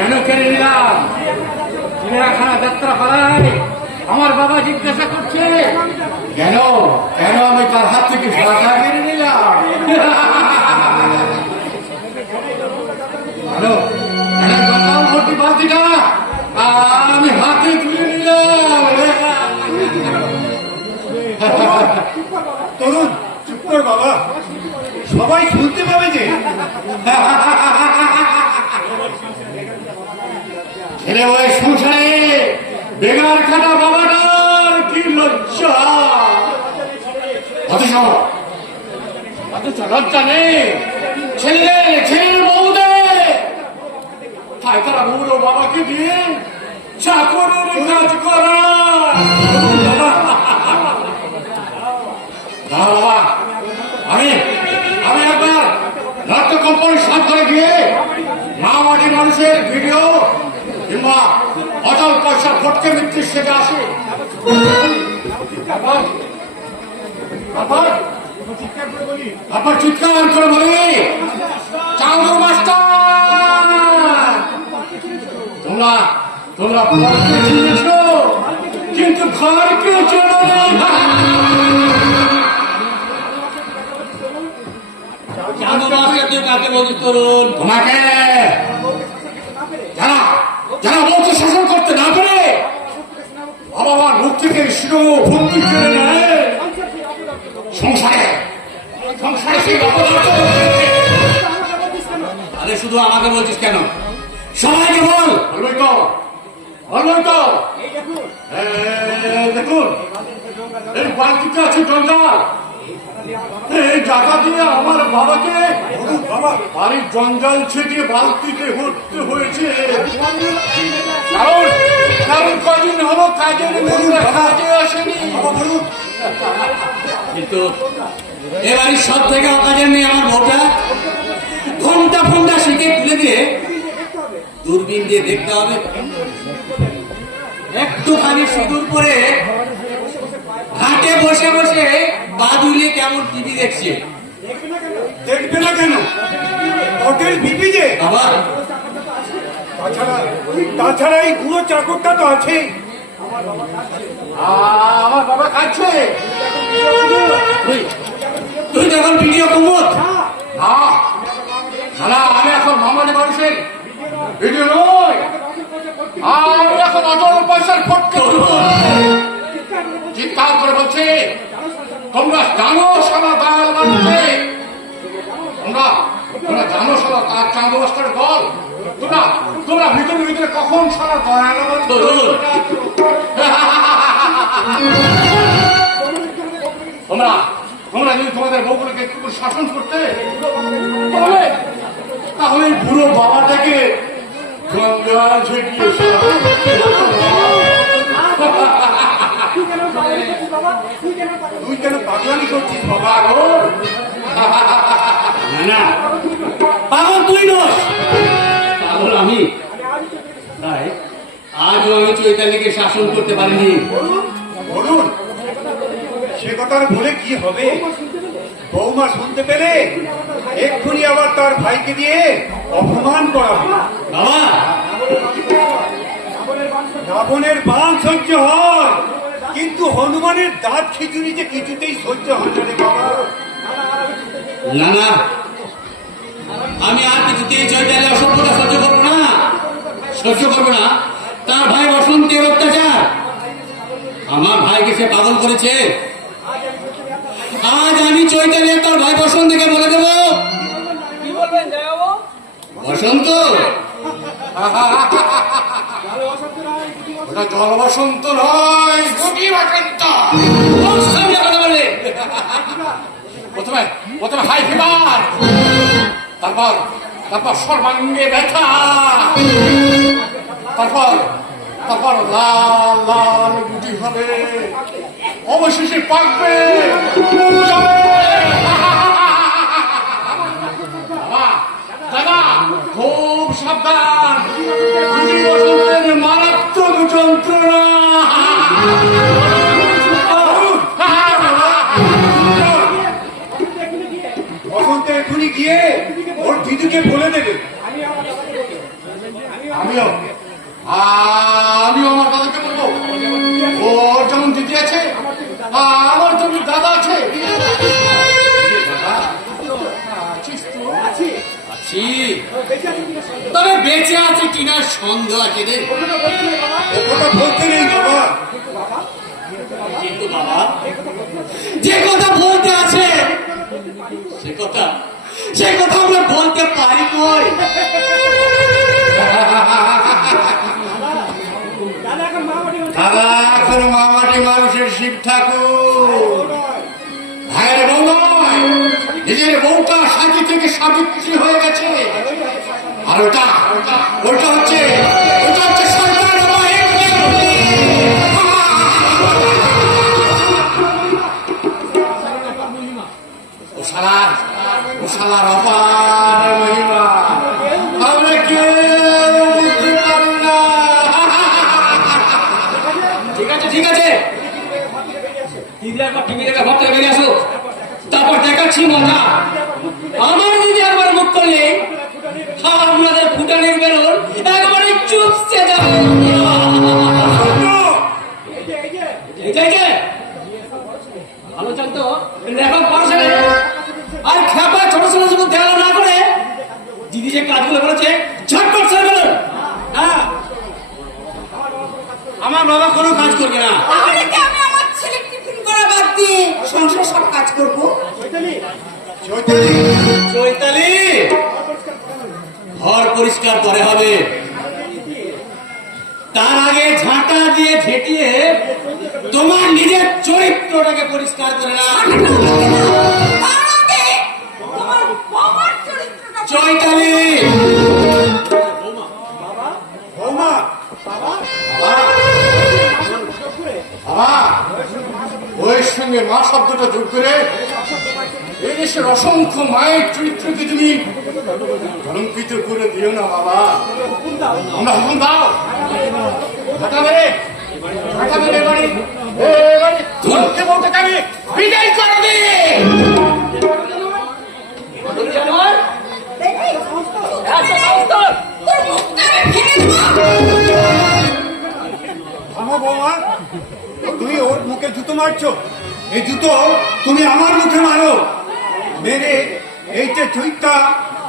কেন কেড়ে নিলাম? চিড়িয়াখানা যাত্রা পালায় আমার বাবা জিজ্ঞাসা করছে কেন কেন আমি তার হাত থেকে টাকা কেড়ে নিলাম। হ্যালো, ভর্তি বালতিটা আমি হাতে তুলে নিলাম। তরুণ চুপ কর বাবা, সবাই শুনতে পাবে যে। ছেলে বয়স সংসারে বেগার খাটা বাবাটার কি লজ্জা, অথচ লজ্জা নেই ছেলের বউদের। তাই তারা বুড়ো বাবাকে দিয়ে চাকরের কাজ করা। বাবা আমি একবার নাট্য কোম্পানির সাথ করে গিয়ে মামাটি মানুষের ভিডিও কিংবা অচল পয়সা ফটকে মৃত্যুর সেজে আসে। আপনার চিৎকার করে বলি চাঁদুর মাস্টার, তোমরা চিনেছ কিন্তু ঘরকে চেনো না। তোমাকে যারা বলছে শাসন করতে না পারে বাবার মুখ থেকে শিরো ভক্তি কেড়ে নেয় সংসারে সেই আরে শুধু আমাকে বলছিস কেন? সবাইকে বল। দেখুন এই বালতিতে আছে জঞ্জাল, এই জায়গা দিয়ে আমার বাবাকে বাড়ির জঞ্জাল ছেটিয়ে বালতিতে ভরতে হয়েছে। কারণ কদিন হলো কাজের কাজে আসেনি। কিন্তু এবারে সব থেকে অকাজের নেই আমার বউটা। ঘন্টা শিখে তুলে দিয়ে দূরবীন দিয়ে দেখতে হবে, একটুখানি সিঁদুর করে ঘাটে বসে বসে বাদুলে কেমন টিভি দেখছে। দেখবে না কেন? হোটেল বিপি যে বাবা, তাছাড়া এই বুড়ো চাকরটা তো আছে। আমার বাবা খাচ্ছে। তুই যখন ভিডিও কুমুদ না, আমি এখন মামালি মানুষের ভিডিও নই, আমি এখন অচল পয়সার ফটকে চিৎকার করে বলছে তোমরা জানো সারা দাল মানুষে, তোমরা জানো সারা তার চাঁদ মাস্টারের দল। তোমরা ভিতরে কখন সারা দয়া তোমরা যদি তোমাদের বউগুলোকে একটু করে শাসন করতে তাহলে বুড়ো বাবাটাকে গঙ্গা ঝেঁটিয়ে তুই কেন পাগলামি করছিস বাবা? না পাগল তুই নস, পাগল আমি। তাই আজও আমি চৈতালিকে শাসন করতে পারিনি। বলুন সে কথা বলে কি হবে? বৌমা শুনতে পেলে এক্ষুনি আবার তার ভাইকে দিয়ে অপমান করাবে। বাবা, রাবণের বাণ সহ্য হয়, কিন্তু হনুমানের দাঁত খিচুড়ি যে কিছুতেই সহ্য হয় না রে বাবা। না আমি আর কিছুতেই চৈতালি অসভ্যতা সহ্য করবো না। তার ভাই বসন্তের অত্যাচার আমার ভাইকে সে পাগল করেছে। আজ আমি চৈতালি তার ভাই বসন্তকে বলে দেব। বসন্ত ওটা জল বসন্ত নয়, প্রথমে হাই ফিভার, তারপর সর্বাঙ্গে ব্যথা, তারপর লাল লাল গুটি হবে, অবশেষে পাকবে। দাদা খুব সাবধান, মারাত্মক যন্ত্রণা। বসন্ত এখনই গিয়ে ওর দিদিকে বলে দেবে। আমিও আমার দাদাকে বলবো, ওর যেমন দিদি আছে আমার যেমন দাদা আছে। আছি, তবে বেঁচে আছে কিনা সন্দেহ আছে রে। ওটা বলতে নেই বাবা। কিন্তু বাবা, যে কথা বলতে আছে সে কথা আমরা বলতে পারি কই? দাদা এখন মামাটি মানুষের শিব ঠাকুর, ভাইয়ের বউ নয়, নিজের বউটা সাজি থেকে সাবিত্রী হয়ে গেছে। আর ওটা হচ্ছে সরকার। ও শালার অপার মহিমা আমরা কেউ বুঝতে পারি না। ঠিক আছে, দিদি একবার টিভি দেখা ঘর থেকে বেরিয়ে আসো, তারপর দেখাচ্ছি মজা। আমার দিদি একবার মুখ করলে আপনাদের ফুটানির বেরোন একবারে চুপসে যাবে। ভালো চান তো এখন পড়াশোনা আর খেপা ছোট ছোট যুগ দেওয়া না করে দিদি যে কাজগুলো করেছে ঝটপট ছেড়ে ফেলুন। হ্যাঁ, আমার বাবা কোনো কাজ করবে না। তাহলে কি আমি আমার ছেলে টিফিন করা বাদ দিয়ে সংসার সব কাজ করবো? চৈতালি, ঘর পরিষ্কার করে হবে, তার আগে ঝাঁটা দিয়ে ঝেঁটিয়ে তোমার নিজের চরিত্রটাকে পরিষ্কার করে না। তার আগে তোমার বাবার চরিত্রটা চৈতালি, বৌমা, বাবা, বইয়ের সঙ্গে মা শব্দটা যোগ করে এই দেশের অসংখ্য মায়ের চরিত্রকে তুমি কলঙ্কিত করে দিও না বাবা। আমরা হুকুম দাও, ঢাকা মেরে বাড়ি ধরতে বলতে আমি বিদায় করে দিই। থামো বৌমা, তুমি ওর মুখে জুতো মারছো। এই জুতো তুমি আমার মুখে মারো। মেরে এই যে চুইটা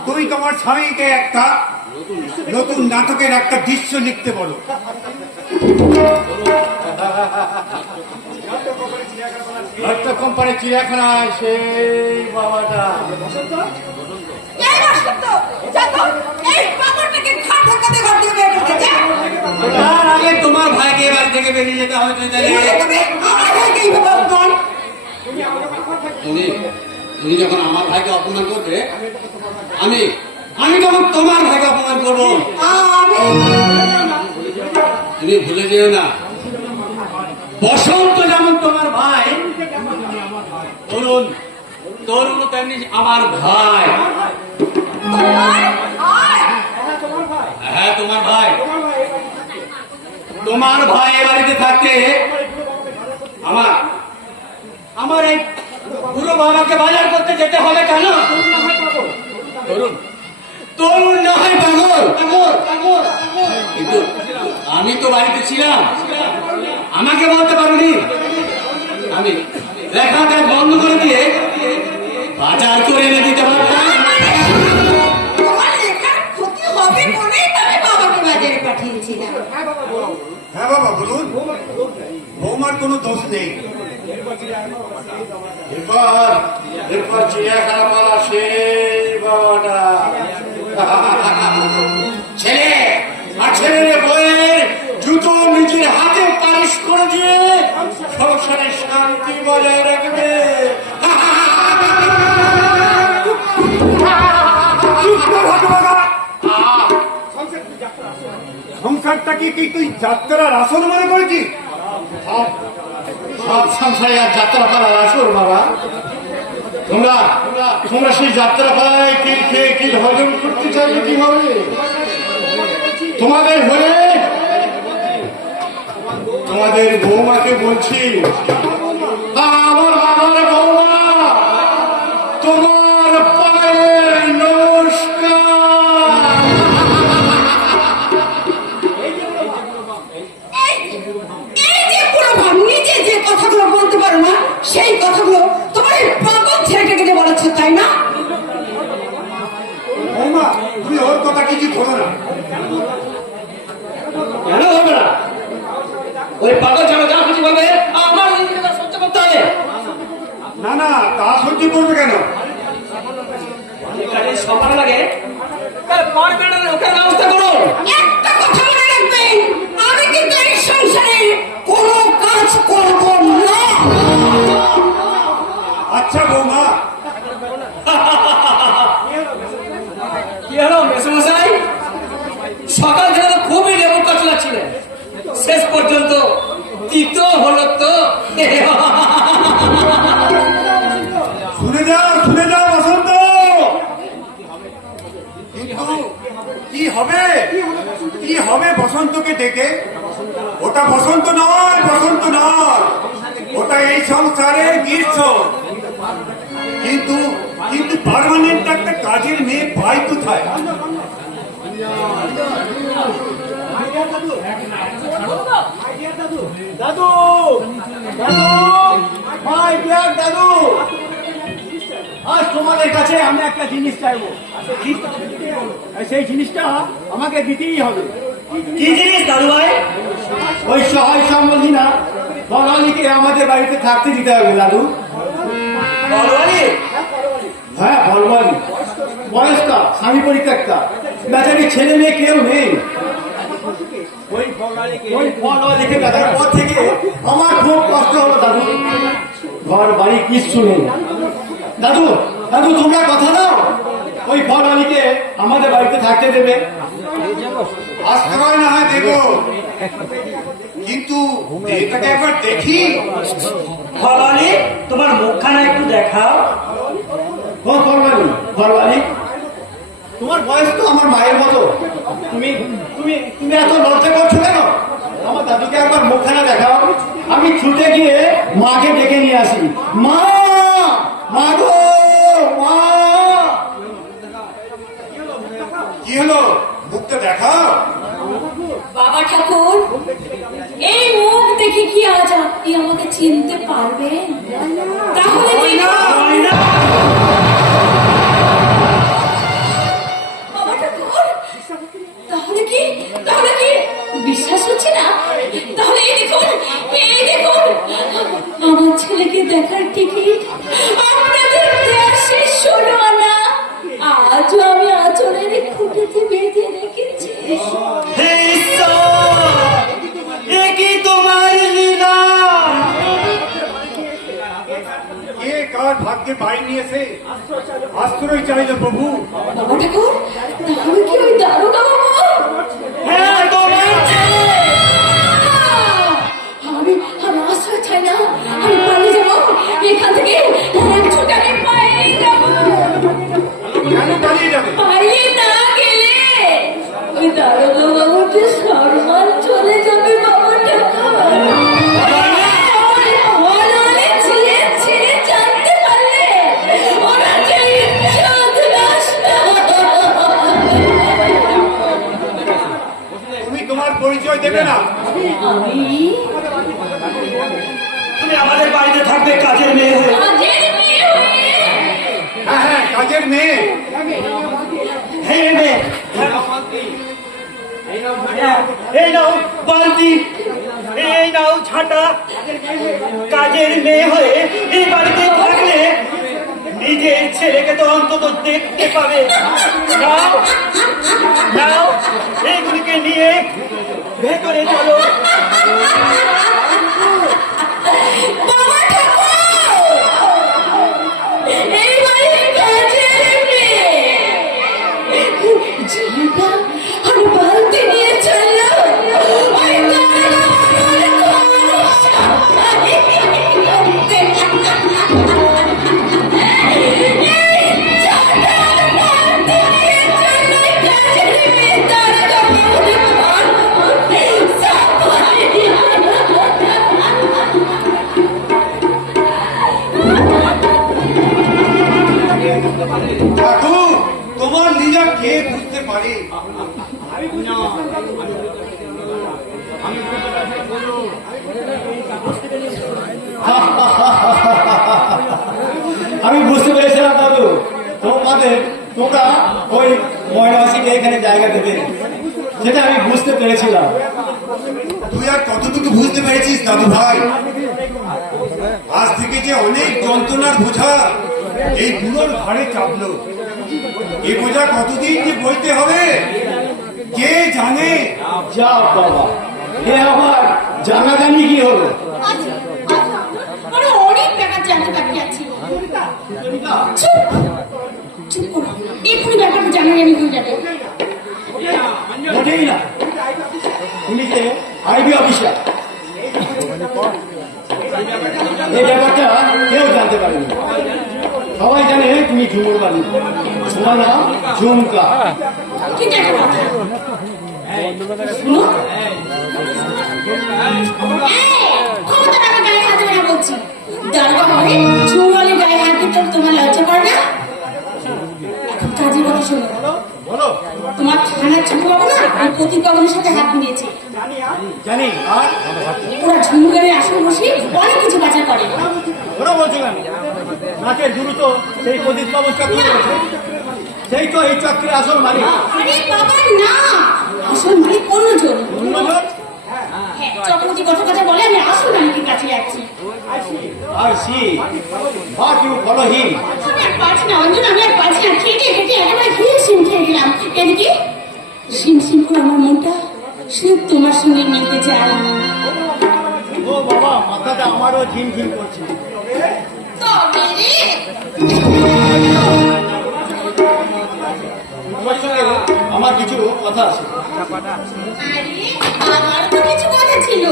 তুমি তোমার স্বামীকে একটা নতুন নাটকের একটা দৃশ্য লিখতে বলো। একটা কোম্পানি চিড়িয়াখানায় সেই বাবাটা এই বসন্ত, যা তো, এই পাগলটাকে ঘাট ধাক্কাতে ঘর থেকে বের করতে যা। তার আগে তোমার ভাইকে বাড়ি থেকে বেরিয়ে যেতে হবে। চৈতালি, তুমি আমার ভাইকে এইভাবে অপমান। তুমি যখন আমার ভাইকে অপমান করবে, আমি তখন তোমার ভাইকে অপমান করবো। তুমি ভুলে যেও না, বসন্ত যেমন তোমার ভাই, তরুণ তেমনি আমার ভাই। হ্যাঁ, তোমার ভাই। তোমার ভাই এ বাড়িতে থাকতে আমার এই বুড়ো বাবাকে বাজার করতে যেতে হবে কেন? তরুণ না হয় পাগল, কিন্তু আমি তো বাড়িতে ছিলাম, আমাকে বলতে পারোনি। আমি লেখাটা বন্ধ করে দিয়ে বাজার করে এনে দিতে পারতাম। তোমার লেখার ক্ষতি হবে বলেই তো আমি বাবাকে বাজারে পাঠিয়েছিলাম। হ্যাঁ বাবা বলুন। বৌমার কোনো দোষ নেই। এরপর চিড়িয়াখানা পালা সেই বাবাটা ছেলে বইয়ের জুতো নিজের হাতে পালিশ করে দিয়ে সংসারে শান্তি বজায় রাখবে। সংসারটাকে কি তুই যাত্রার আসর মনে করেছিস? সব সংসারে আর যাত্রা পালার আসর বাবা। তোমরা সেই যাত্রা পালায় কি খেয়ে কি হজম করতে চাইবে কি হবে? তোমাদের হয়ে তোমাদের বৌমাকে বলছি, আমার বাবার বৌমা, তোমার পায়ে নমস্কার। ওই পাগল ছাড়া যা কিছু বলবে আমার নিজেকে তা সহ্য করতে হবে। না না, তা সহ্য করবে কেন? এখানে সবার লাগে তার পারবে না, ওখানে ব্যবস্থা করো। একটা কথা মনে রাখবেন, আমি কিন্তু এই সংসারে কোনো কাজ করব না। আচ্ছা বৌমা, কি হলো মেসমশাই? সকাল থেকে তো খুবই লেবু কাটলা ছিলেন, শেষ পর্যন্ত তিতো হলো তো। শুনে যাও বসন্ত। কিন্তু কি হবে বসন্তকে ডেকে? ওটা বসন্ত নয়, ওটা এই সংসারের গ্রীষ্ম। কিন্তু পার্মানেন্ট একটা কাজের মেয়ে পাই কোথায়? দাদু ভাই বিয়ার দাদু, আজ তোমাদের কাছে আমি একটা জিনিস চাইবো, সেই জিনিসটা আমাকে দিতেই হবে। কি জিনিস দাদু ভাই? ওই সহায় সম্বন্ধী না বড়ালিকে আমাদের বাড়িতে থাকতে দিতে হবে দাদু। বড়বাড়ি? হ্যাঁ বড়বালি, বয়স্কা, স্বামী পরিত্যক্তা, বেচারি ছেলে মেয়ে কেউ নেই। ওই বড়বালিকে দেখার পর থেকে আমার খুব কষ্ট হলো দাদু। ঘর বাড়ি কিচ্ছু নেই দাদু। তোমরা কথা দাও, ওই বড়বালিকে আমাদের বাড়িতে থাকতে দেবে। আশ্রয় না হয় দেবো, কিন্তু এটাকে একবার দেখি। বড়বাড়ি, তোমার মুখখানা একটু দেখাও। ও বড়বালি, তোমার বয়স তো আমার মায়ের মতো, তুমি তুমি তুমি এত লজ্জা করছো কেন? আমার দাদুকে একবার মুখখানা দেখাও। আমি ছুটে গিয়ে মাকে ডেকে নিয়ে আসি। মা, মা গো, মা। কি হলো, মুখটা দেখাও। বাবা ঠাকুর, এই মুখ দেখে কি আজ আপনি আমাকে চিনতে পারবেন? তাহলে বাবা ঠাকুর, তাহলে কি বিশ্বাস হচ্ছে না? তাহলে এই দেখুন, আমার ছেলেকে দেখার টিকিট আপনাদের দেশে 16 আনা আজও আমি আঁচলের খুঁটিতে বেঁধে রেখেছি। হে ঈশ্বর, এ কি তোমার লীলা? কে কার ভাগ্যে পাই নিয়েছে? আশ্রয় চাইলে প্রভু। বাবা ঠাকুর, তাহলে কি ওই দারোগা বাবু? হ্যাঁ, তোমার ছেলে। আমি আশ্রয় চাই না, আমি পালিয়ে যাবো এখান থেকে। এক ছুটে আমি পালিয়ে যাবো। কেন পালিয়ে যাবে? পালিয়ে না গেলে ওই দারোগা বাবুকে সম্মান চলে যাবে বাবা ঠাকুর। ছেড়ে জানতে পারলে ওরা যে ইজ্জত রাখবে। তুমি তোমার পরিচয় দেবে না? আমি তুমি আমাদের বাড়িতে থাকবে কাজের মেয়ে হয়ে। কাজের মেয়ে হয়ে। হ্যাঁ, কাজের মেয়ে। হে মেয়ে, এই নাও বালতি, এই নাও ঝাঁটা। কাজের মেয়ে হয়ে এই বাড়িতে থাকলে নিজের ছেলেকে তো অন্তত দেখতে পাবে। নাও এইগুলিকে নিয়ে ভেতরে চলো। বাবা ঠাকুর, এই বাড়ির কাজের মেয়ে ঝাঁটা আর বালতি নিয়ে চললো ওই দারোগা ঠাকুর, তোমার লীলা কে বুঝতে পারে? আমি বুঝতে পেরেছিলাম দাদু, তোমরা ওই ময়নাবাসীকে এখানে জায়গা দেবে, সেটা আমি বুঝতে পেরেছিলাম। তুই আর কতটুকু বুঝতে পেরেছিস দাদু ভাই? আজ থেকে যে অনেক যন্ত্রণার বোঝা এই বুড়োর ঘাড়ে চাপলো, এই বোঝা কতদিন যে বইতে হবে কে জানে। যা বাবা, এ আমার জানাজানি কি হলো? আচ্ছা, মানে অনেক ব্যাপার জানতে বাকি আছে। চুপ চুপ করো, এক্ষুনি ব্যাপারটা জানাজানি হয়ে যাবে। মোটেই না, তুমি যে আইবি অফিসার, এই ব্যাপারটা কেউ জানতে পারেনি। সবাই জানে তুমি ঝুমুর বাড়ি, তোমার নাম ঝুমকা। কিন্তু একটা কথা, শুনো, ক্ষমতা টাকা গায়ে হাত দেবে না বলছি। দারোগা হবে, চুয়ালি গায়ে হাত দিতে তোমার লজ্জা করে না? এখন কাজের কথা শোনো। তোমার থানার ছোট বাবু না ওই প্রতীক বাবুর সাথে হাত মিলিয়েছে। জানি, আর ওরা ঝুমুরের আসন বসে অনেক কিছু বাজার করে। ওরা বলছো কেন? নাচের গুরু তো সেই প্রদীপ বাবু চক্র, সেই তো এই চক্রের আসল মালিক। আরে বাবা না, আসল মালিক অন্যজন। অন্যজন? হ্যাঁ, চক্রবর্তী কথা কথা বলে আমি আসল মালিকের কাছে যাচ্ছি। I see. But you follow him. আমি আর পারছি না অঞ্জন, আমি আর পারছি না। খেটে খেটে একেবারে হিমশিম খেয়ে গেলাম। এদিকে শিমশিম করে আমার মনটা শুধু তোমার সঙ্গে মিলতে চায়। ও বাবা, মাথাটা আমারও ঝিমঝিম করছে। তবে রে, তোমার সঙ্গে আমার কিছু কথা আছে। আরে আমার তো কিছু কথা ছিল,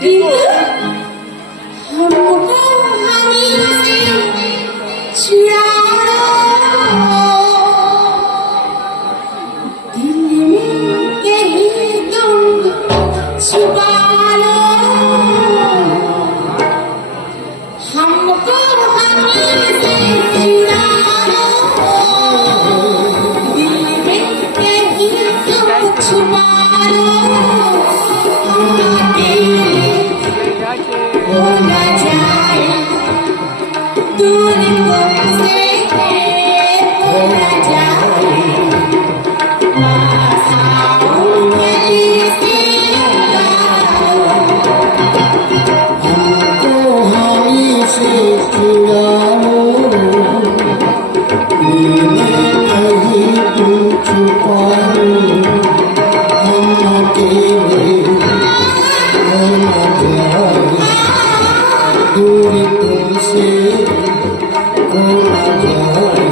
কিন্তু हमको हमी से चुरा लो, दिल में कहीं तुम छुपा लो, हमको हमी से चुरा लो, दिल में कहीं तुम छुपा लो, हम अकेले हो न जाए, दूर तुमसे हो न जाए, पास आओ गली से लगा लो, हमको हमी से चुरा लो, दिल में कहीं तुम छुपा लो, हम अकेले हो न जाए, दूर तुमसे हो न जाए,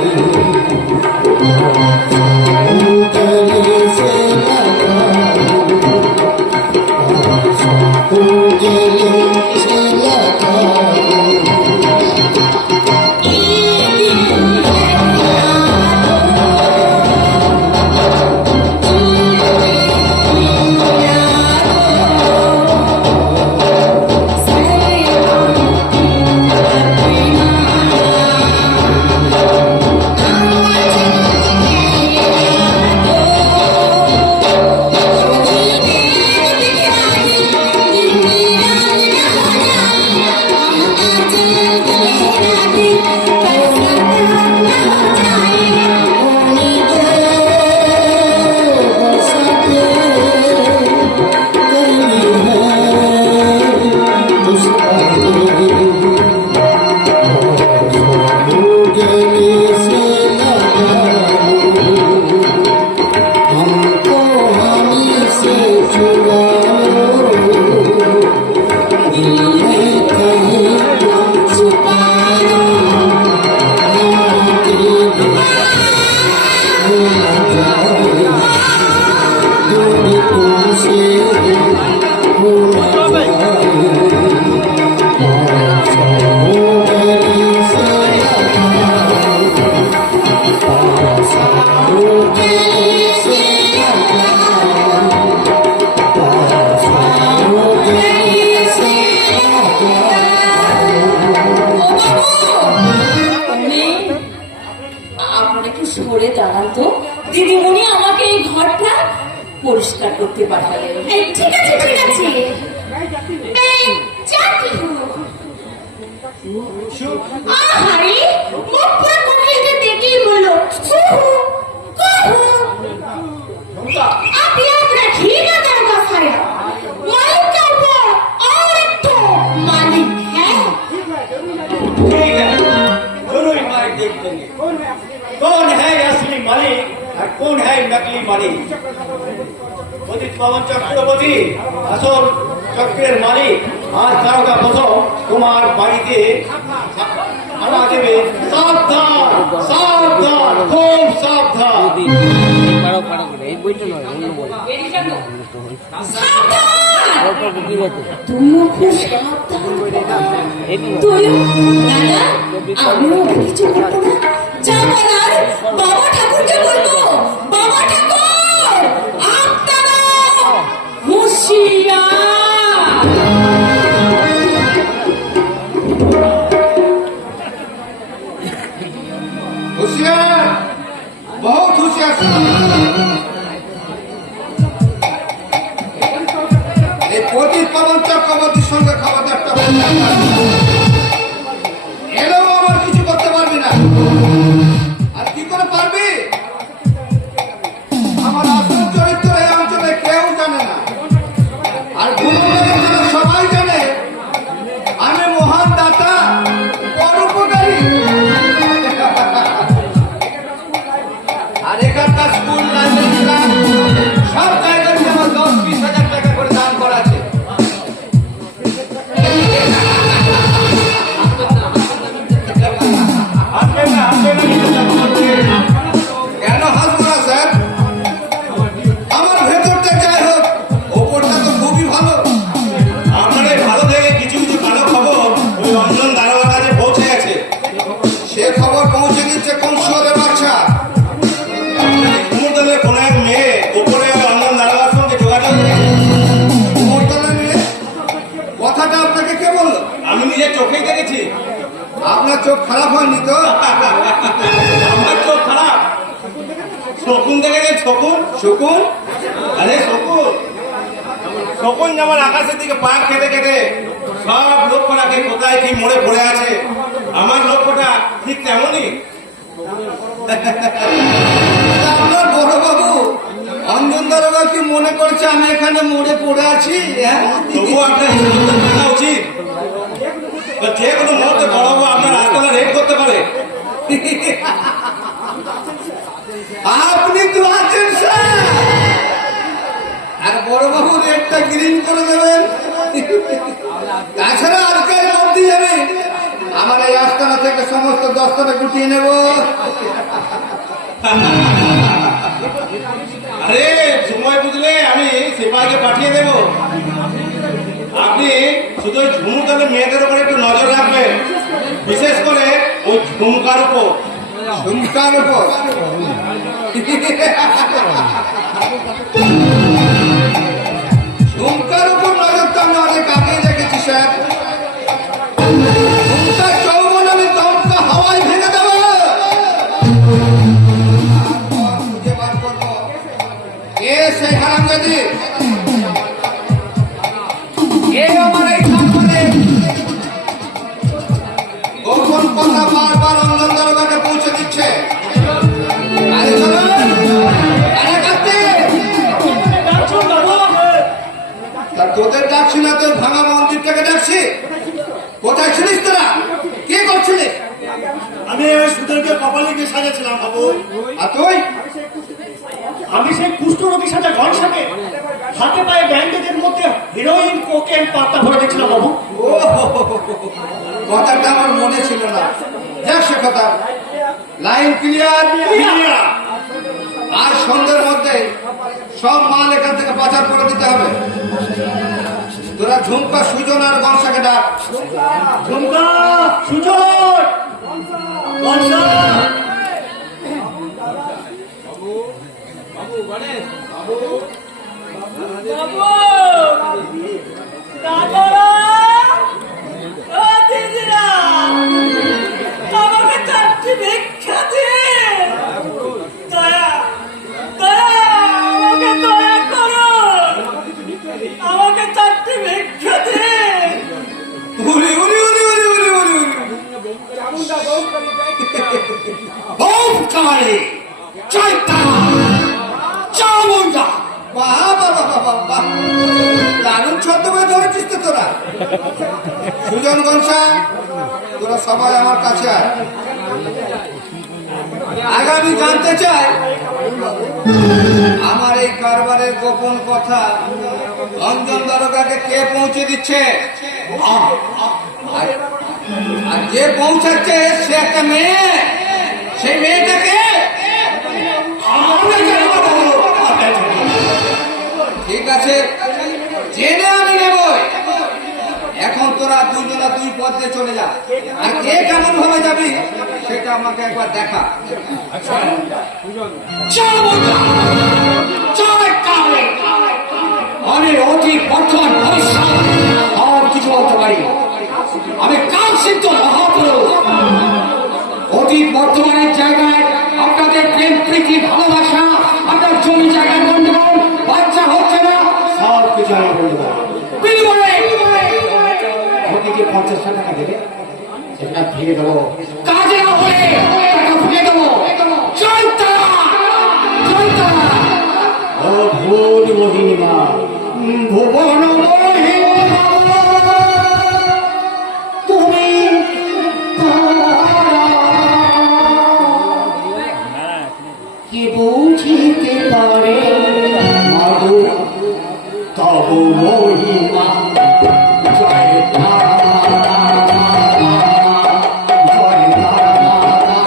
गले से लगा गले से लगा हमको हमी से चुरा लो, दिल में कहीं छुपा लो, हम अकेले हो न जाए, दूर तुमसे हो न जाए, पास आओ गले से लगा, पास आओ गले से लगा, पास आओ गले से लगा। আপনারা একটু সরে দাঁড়ান তো, দিদিমণি আমাকে এই ঘরটা পরিষ্কার করতে পাঠালেন। ঠিক আছে ঠিক আছে, এই, যাচ্ছি। আহারে, মুখ পুরো কোকিলকে দেখেই বললো, আপনি আপনার ঠিক আছে সারা মালিককে है असली मालिक আর কোন है नकली मालिक পতিত পাবন চক্রবর্তী আসল চক্রের মালিক আর দারোগা প্রথম তোমার বাড়িতে আনা দেবে সাবধান সাবধান খুব সাবধান তুমিও খুব সাবধান তুইও দাদা আমিও কিছু করবো না যা বলার বাবা ঠাকুরকে বলবো বাবা ঠাকুর আপনারা হুঁশিয়ার होशियार बहुत होशियार এই পতিত পাবন চক্রবর্তীর সঙ্গে খবরদারটা এলেও আমার কিছু করতে পারবি না আর কি করে পারবি আমার আসল চরিত্র এই অঞ্চলে কেউ জানে না আর ভূমন্ডলের সবাই জানে আমি মহান দাতা পরোপকারী আর এখানকার স্কুল লাইব্রেরি সব জায়গায় আমার 10-20 হাজার টাকা করে দান করা আছে কেন হাসবো না স্যার আমার ভেতরটা যাই হোক ওপরটা তো খুবই ভালো আপনার এই ভালো থেকে কিছু কিছু ভালো খবর ওই অঞ্জন দারোগার কাছে পৌঁছে গেছে। সে খবর পৌঁছে দিচ্ছে কোন শহরে বাচ্চা কুমোরতলের কোনো এক মেয়ে উপরে ওই অঞ্জন দারোগার সঙ্গে যোগাযোগ করেছে। কুমোরতলা নিয়ে কথাটা আপনাকে কে বললো আমি নিজের চোখেই দেখেছি। আপনার চোখ খারাপ হয়নি তো আমার চোখ খারাপ। শকুন দেখেছে শকুন? শকুন আরে শকুন শকুন যেমন আকাশের দিকে পা কেটে কেটে সব লক্ষ্যটাকে কোথায় কি মোড়ে পড়ে আছে, আমার লক্ষ্যটা ঠিক তেমনই। আপনার বড় বাবু অঞ্জন দারোগা কি মনে করছে আমি এখানে মোড়ে পড়ে আছি হ্যাঁ? তবু আপনার হিন্দুত্ব থাকা উচিত। তো যে কোনো মুহূর্তে বড়বাবু আপনার রাস্তাটা রেড করতে পারে। আপনি তো আছেন স্যার আর বড় বাবু রেটটা গ্রিন করে দেবেন। তাছাড়া আজকের মধ্যে যাবে আমার এই আস্তানা থেকে সমস্ত দস্তানা গুটিয়ে নেব। আরে সময় বুঝলে আমি সেপাইকে পাঠিয়ে দেব। আপনি শুধু ওই ঝুমুকালে মেয়েদের উপরে একটু নজর রাখবেন, বিশেষ করে ওই ঝুমকার উপর। ঝুমকার উপর ঝুমকার উপর নজর তো আমি অনেক আগেই রেখেছি স্যার। ঝুমকার চৌবন আমি দমকা হাওয়ায় ভেঙে দেব। তারপর খুঁজে বার করবো কে সেই হারামজাদি, কে আমার এই খানপানে গোপন কথা বারবার অঞ্জন দারোগাকে পৌঁছে দিচ্ছে। আরে চলো আরে কার্তিক, তা তোদের ডাকছি না তোর ভাঙা মন্দিরটাকে ডাকছি। কোথায় ছিলিস তোরা, কে করছিলি? আমি ওই সুদেরকে কপালে গিয়ে সাজাছিলাম বাবু। আর তুই আমি সেই কুষ্ঠরোগী সাজা ঘনসাকে হাতে পায়ে ব্যান্ডেজের মধ্যে হিরোইন কোকেন পাতা ভরে দেখছিলাম বাবু। ও কথাটা আমার মনে ছিল না। যাক সে কথা, লাইন ক্লিয়ার। আর সন্ধ্যের মধ্যে সব মাল এখান থেকে পাচার করে দিতে হবে। তোরা ঝুমকা সুজন আর গনসাকে ডাক। ঝুমকা সুজন বর্ষা আমাকে চারটি ভিক্ষা দিন, দয়া দয়া আমাকে দয়া করুন, আমাকে চারটি ভিক্ষা দিন। উলি উলি উলি উলি উলি উলি উলি ওম কালী চৈতন্য চামুন্ডা। বাহ বাহ বাহ বাহ বাহ, দারুণ ছদ্মবে ধরেছিস তো তোরা। সুজন গনসা তোরা সবাই আমার কাছে আয়। আগামী জানতে চাই আমার এই কারবারের গোপন কথা রঞ্জন দারোগাকে কে পৌঁছে দিচ্ছে? আর যে পৌঁছাচ্ছে সে একটা মেয়ে, সেই মেয়েটাকে ঠিক আছে, জেনে আমি নেবই। এখন তোরা দুজনা দুই পথে চলে যা, আর কে কেমন ভাবে যাবি সেটা আমাকে একবার দেখা। আমি অতি বর্তমান ভবিষ্যৎ আর কিছু বলতে পারি। আমি কাল সিদ্ধ মহাপুরুষ। অতীত বর্তমানের জায়গায় আপনাদের প্রেম প্রীতি ভালোবাসা, আপনার জমি জায়গায় গন্ডগোল, বাচ্চা হচ্ছে না, সব কিছু আমি বলবো। বিনিময়ে অতীতে 50 টাকা দেবে, সেটা ফিরে দেবো। কাজে না হলে টাকা ফিরে দেবো। জয়তারা জয়তারা ও ভুল মহিমা ভুবন মহিমা তুমি কি বুঝিতে পারে মাগো তব মহিমা। জয় তারা জয় তারা জয়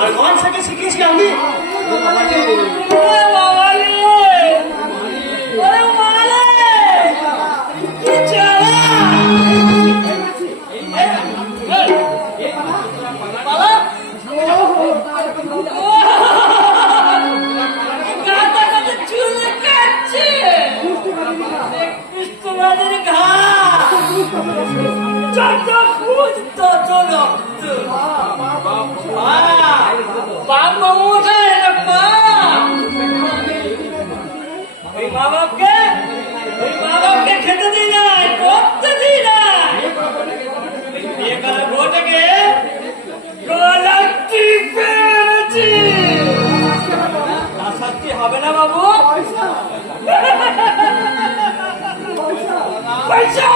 আর গান শিখেছি আমি। মা-বাপকে খেতে দিই নাই, করতে দিই নাই। বিয়ে করার বউটাকে গলাটি পেরেছি। তার শাস্তি হবে না বাবু? পয়সা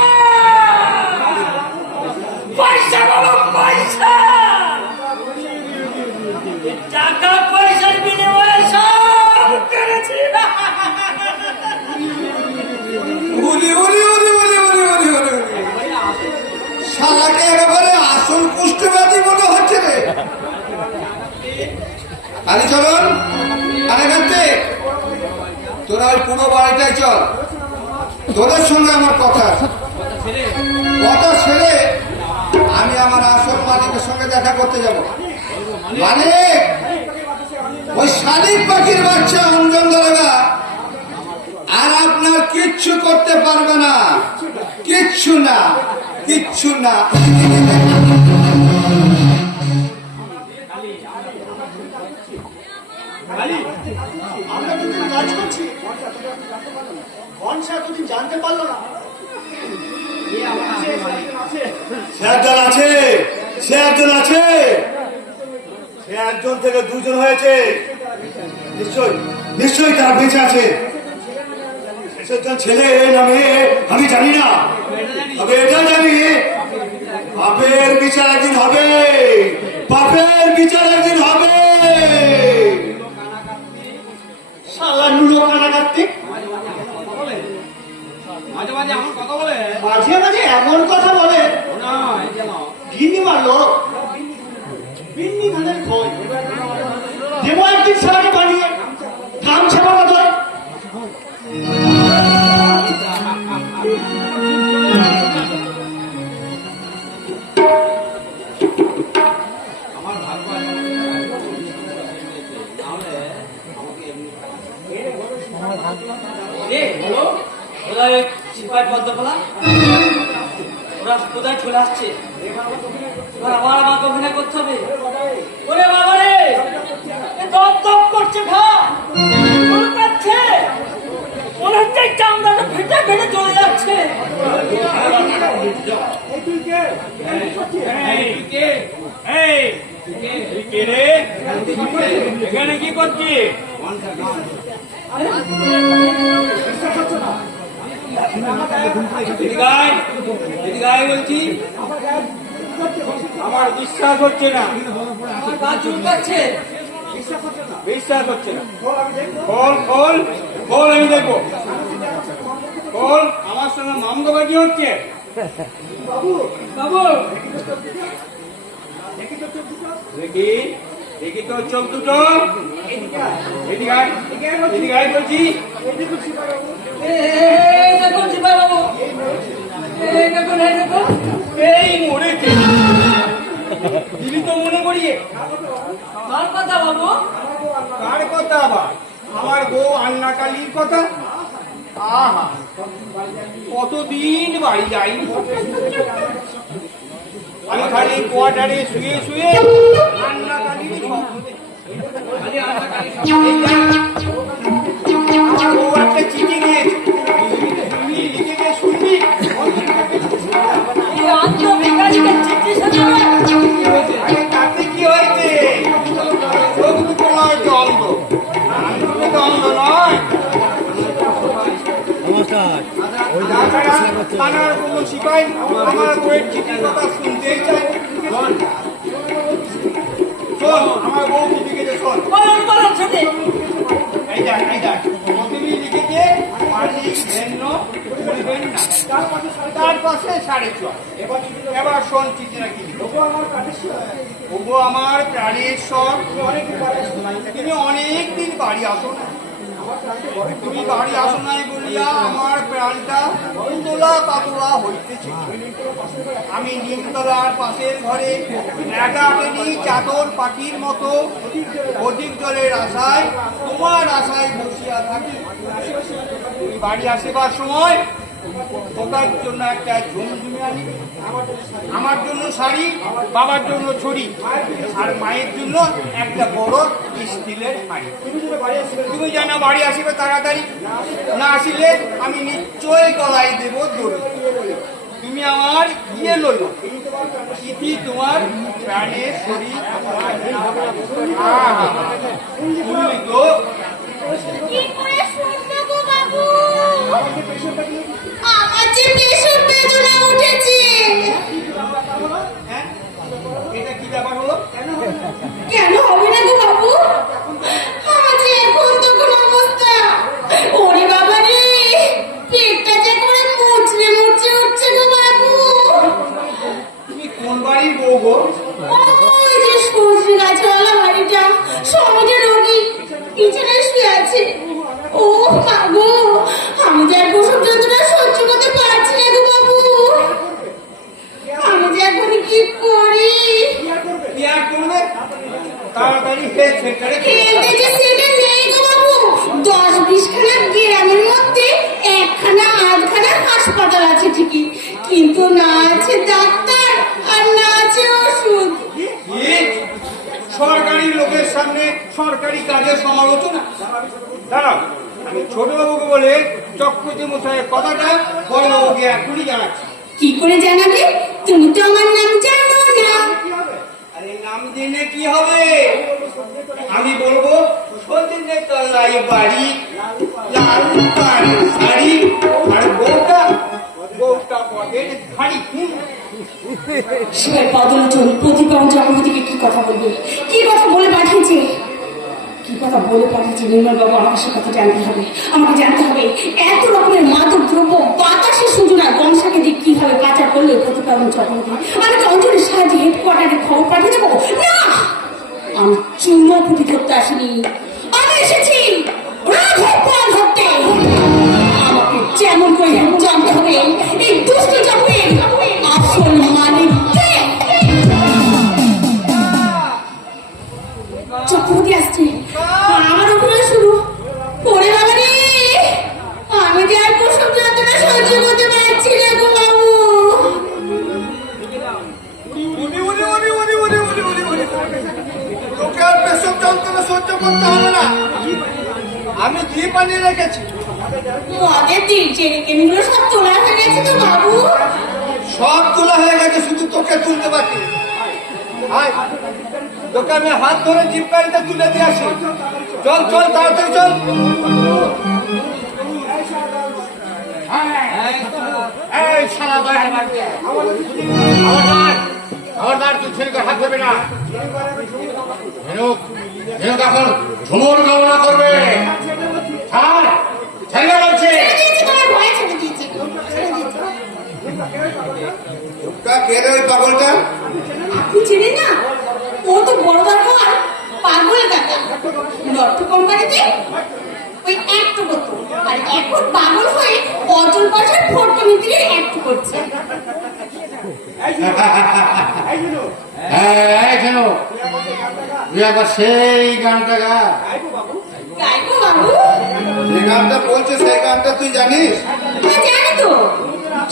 পয়সা বাবু, পয়সা। টাকা পয়সার বিনিময়ে সব করেছি। শালাকে একেবারে আসল পুষ্টবাদী মনে হচ্ছে রে। আরে চলুন, আরে গাছে তোরা ওই পুরো বাড়িটায় চল, তোদের সঙ্গে আমার কথা ছেড়ে আমি আমার আসল মালিকের সঙ্গে দেখা করতে যাব। মালিক, ওই শালিক পাখির বাচ্চা অঞ্জন দারোগা আর আপনার কিচ্ছু করতে পারবে না, কিচ্ছু না, কিচ্ছু না। আমরা দুদিন কাজ করছি, কনসা এতদিন জানতে পারলো না। সে একজন আছে, সে একজন আছে, সে একজন থেকে দুজন হয়েছে। নিশ্চয়ই নিশ্চয়ই তার বেঁচে আছে। ছেলে না মেয়ে আমি জানি না, তবে এটা জানি পাপের বিচার একদিন হবে, পাপের বিচার একদিন হবে। শালা নুলো কানা কার্তিক, মাঝে মাঝে আমার কথা বলে মাঝে মাঝে এমন কথা বলে না কেন? গিন্নি মারলো, বিন্নি ধানের খোঁজ দেবো একদিন শালাকে বানিয়ে গামছা বানাতো। ওরা সিপাই পদ্মপালা ওরা কোথায় চলে আসছে, এবার আবার আমাকে অভিনয় করতে হবে। ওরে বাবা রে, দপ দপ করছে, ঘা চুলকাচ্ছে, মনে হচ্ছে চামড়াটা ফেটে ফেটে চলে যাচ্ছে। এখানে কি করছিস? বলছি আমার বিশ্বাস হচ্ছে না, আমার গা চুলকাচ্ছে। বিশ্বাস হচ্ছে না। খোল খোল খোল, আমি দেখবো। খোল, আমার সঙ্গে মামদোবাজি হচ্ছে। বাবু দেখি দেখি তোর চোখ দুটো, এদিকে আয়, এদিকে আয় বলছি। এই দেখুন সিপাই বাবু, এই দেখুন, এই দেখুন। এই মরেছে, দিদি তো মনে করিয়ে। কার কথা বাবু? কার কথা আবার? আমার বউ আন্নাকালির কথা। আহা, কতদিন বাড়ি যাই, আমি খালি কোয়ার্টারে শুয়ে শুয়ে আন্নাকালির স্বপ্ন দেখি। খালি আন্নাকালির স্বপ্ন দেখি। আমার বউ একটা চিঠি দিয়েছে, তুই লিখে দিয়ে শুনবি। এই আত্মবিকাশকে চিঠি শোনাবে। আরে তাতে কি হয়েছে? চোখ দুটো নয় যে অন্ধ, আমি তো অন্ধ নয়। তাছাড়া থানার কোনো সিপাই আমার বউয়ের চিঠির কথা শুনতেই চায়। শোন, আমার বউ কি লিখেছে শোন। বলুন সাথে। এই দেখ প্রথমে লিখেছে মালিক ধন্য বলবেন না, তার পাশে 6.5। এবার শোন চিঠিটা কি ওগো আমার প্রাণেশ্বর, তুমি অনেকদিন বাড়ি আসো না, তুমি বাড়ি আসো নাই বলিয়া আমার প্রাণটা উতলা পাতলা হইতেছে। আমি নিমতলার পাশের ঘরে ন্যাকাটেনি চাদর পাখির মতো অধিক জলের আশায়, তোমার আশায় বসিয়া থাকি। তুমি বাড়ি আসিবার সময় তোকার জন্য একটা ঝুমঝুমি আনি, আমার জন্য শাড়ি, বাবার জন্য ছড়ি, আর মায়ের জন্য একটা বড় স্টিলের হাঁড়ি। তুমি জানো বাড়ি আসিবে তাড়াতাড়ি, না আসিলে আমি নিশ্চয়ই গলায় দেব দড়ি। তুমি আমার গিয়ে লইল চিঠি, তোমার প্রাণের শরীর। শুনলি তো? কি করে শুনবো গো বাবু? আমার যে ভীষণ বেদনা উঠেছে। হ্যাঁ, এটা কি ব্যাপার হলো? কেন হবে না গো বাবু? আমার যে এখন তখন অবস্থা, ওরে বাবা রে, পেটটা যে করে মুচড়ে মুচড়ে উঠছে গো বাবু। তুমি কোন বাড়ির বউ গো? ওই যে সবজি গাছওয়ালা বাড়িটা, সমাজের রোগী বিছানায় শুয়ে আছে। ও মা গো, আমি যে আর প্রসব যন্ত্রণা সহ্য করতে পারছি না গো বাবু। আমি যে এখন কি করি? কি আর করবে? তাড়াতাড়ি হেলথ সেন্টারে হেলথে যে সেটা নেই গো বাবু। 10-20 খানা গ্রামের মধ্যে একখানা আধখানা হাসপাতাল আছে ঠিকই, কিন্তু না আছে ডাক্তার আর না আছে ওষুধ। কি? সরকারি লোকের সামনে সরকারি কাজের সমালোচনা। দাঁড়াও, আমি ছোটবাবুকে বলে চক্রবর্তী মশাইয়ের কথাটা বড়বাবুকে এখনই জানাচ্ছি। কি করে জানাবে? তুমি তো আমার নাম জানো না। আরে নাম জেনে কি হবে? আমি বলবো সজনে তলায় বাড়ি, লাল পাড় শাড়ি, আর বউটা পথের ধাড়ি। শিবের পদলোচন প্রতিপাবন চক্রবর্তীকে কি কথা বলবে, কি কথা বলে পাঠিয়েছে, কি কথা বলে পাঠিয়েছে নির্মল বাবু, আমাকে সে কথা জানতে হবে, আমাকে জানতে হবে। এত রকমের মাদক দ্রব্য বাতাসে সুযোনা বংশাকে দিয়ে কিভাবে পাচার করলে প্রতিপাবন চক্রবর্তী। আমি কি অঞ্চলের সাহায্যে হেডকোয়ার্টারে খবর পাঠিয়ে দেবো? না, আমি চুনো পুঁটি ধরতে আসিনি, আমি এসেছি রাঘব পাল ধরতে। আমাকে যেমন করে জানতে হবে এই দুষ্ট চক্রের আসল মালিক কে। চক্রবর্তী আসছে, আমার উপরে শুরু পরে বাবা রে, আমি যে আর প্রসব যন্ত্রণা সহ্য করতে পারছি না গো বাবু। তোকে আর পেশব যন্ত্রণা সহ্য করতে হবে না, আমি দিয়ে বানিয়ে রেখেছি। মদের দিন চেরিকেনগুলো সব তোলা হয়ে গেছে তো বাবু। সব তোলা হয়ে গেছে, শুধু তোকে তুলতে পারছি। আয়, তোকে আমি হাত ধরে জিপ গাড়িতে তুলে দিয়ে আসি। চল চল তাড়াতাড়ি চল। এই শালা দয়ার বাড়িতে খবরদার তুই ছেলেকে হাত দেবে না। ঝিনুক ঝিনুক এখন ঝুমুর গণনা করবে। ছাড় ছেলে বলছে। তোমার ভয় ছেড়ে দিয়েছি। কে রে ওই পাগলটা? আপনি চেনেন না? ও তো বড় দরকার পাগল কাকা, রক্ত কোম্পানিতে ওই অ্যাক্ট করতো, আর এখন পাগল হয়ে অচল পাশে ফটো মিত্রের অ্যাক্ট করছে। হ্যাঁ কেন তুই একবার সেই গানটা গা। গাইবো বাবু? যে গানটা বলছে সেই গানটা তুই জানিস? হ্যাঁ জানি তো,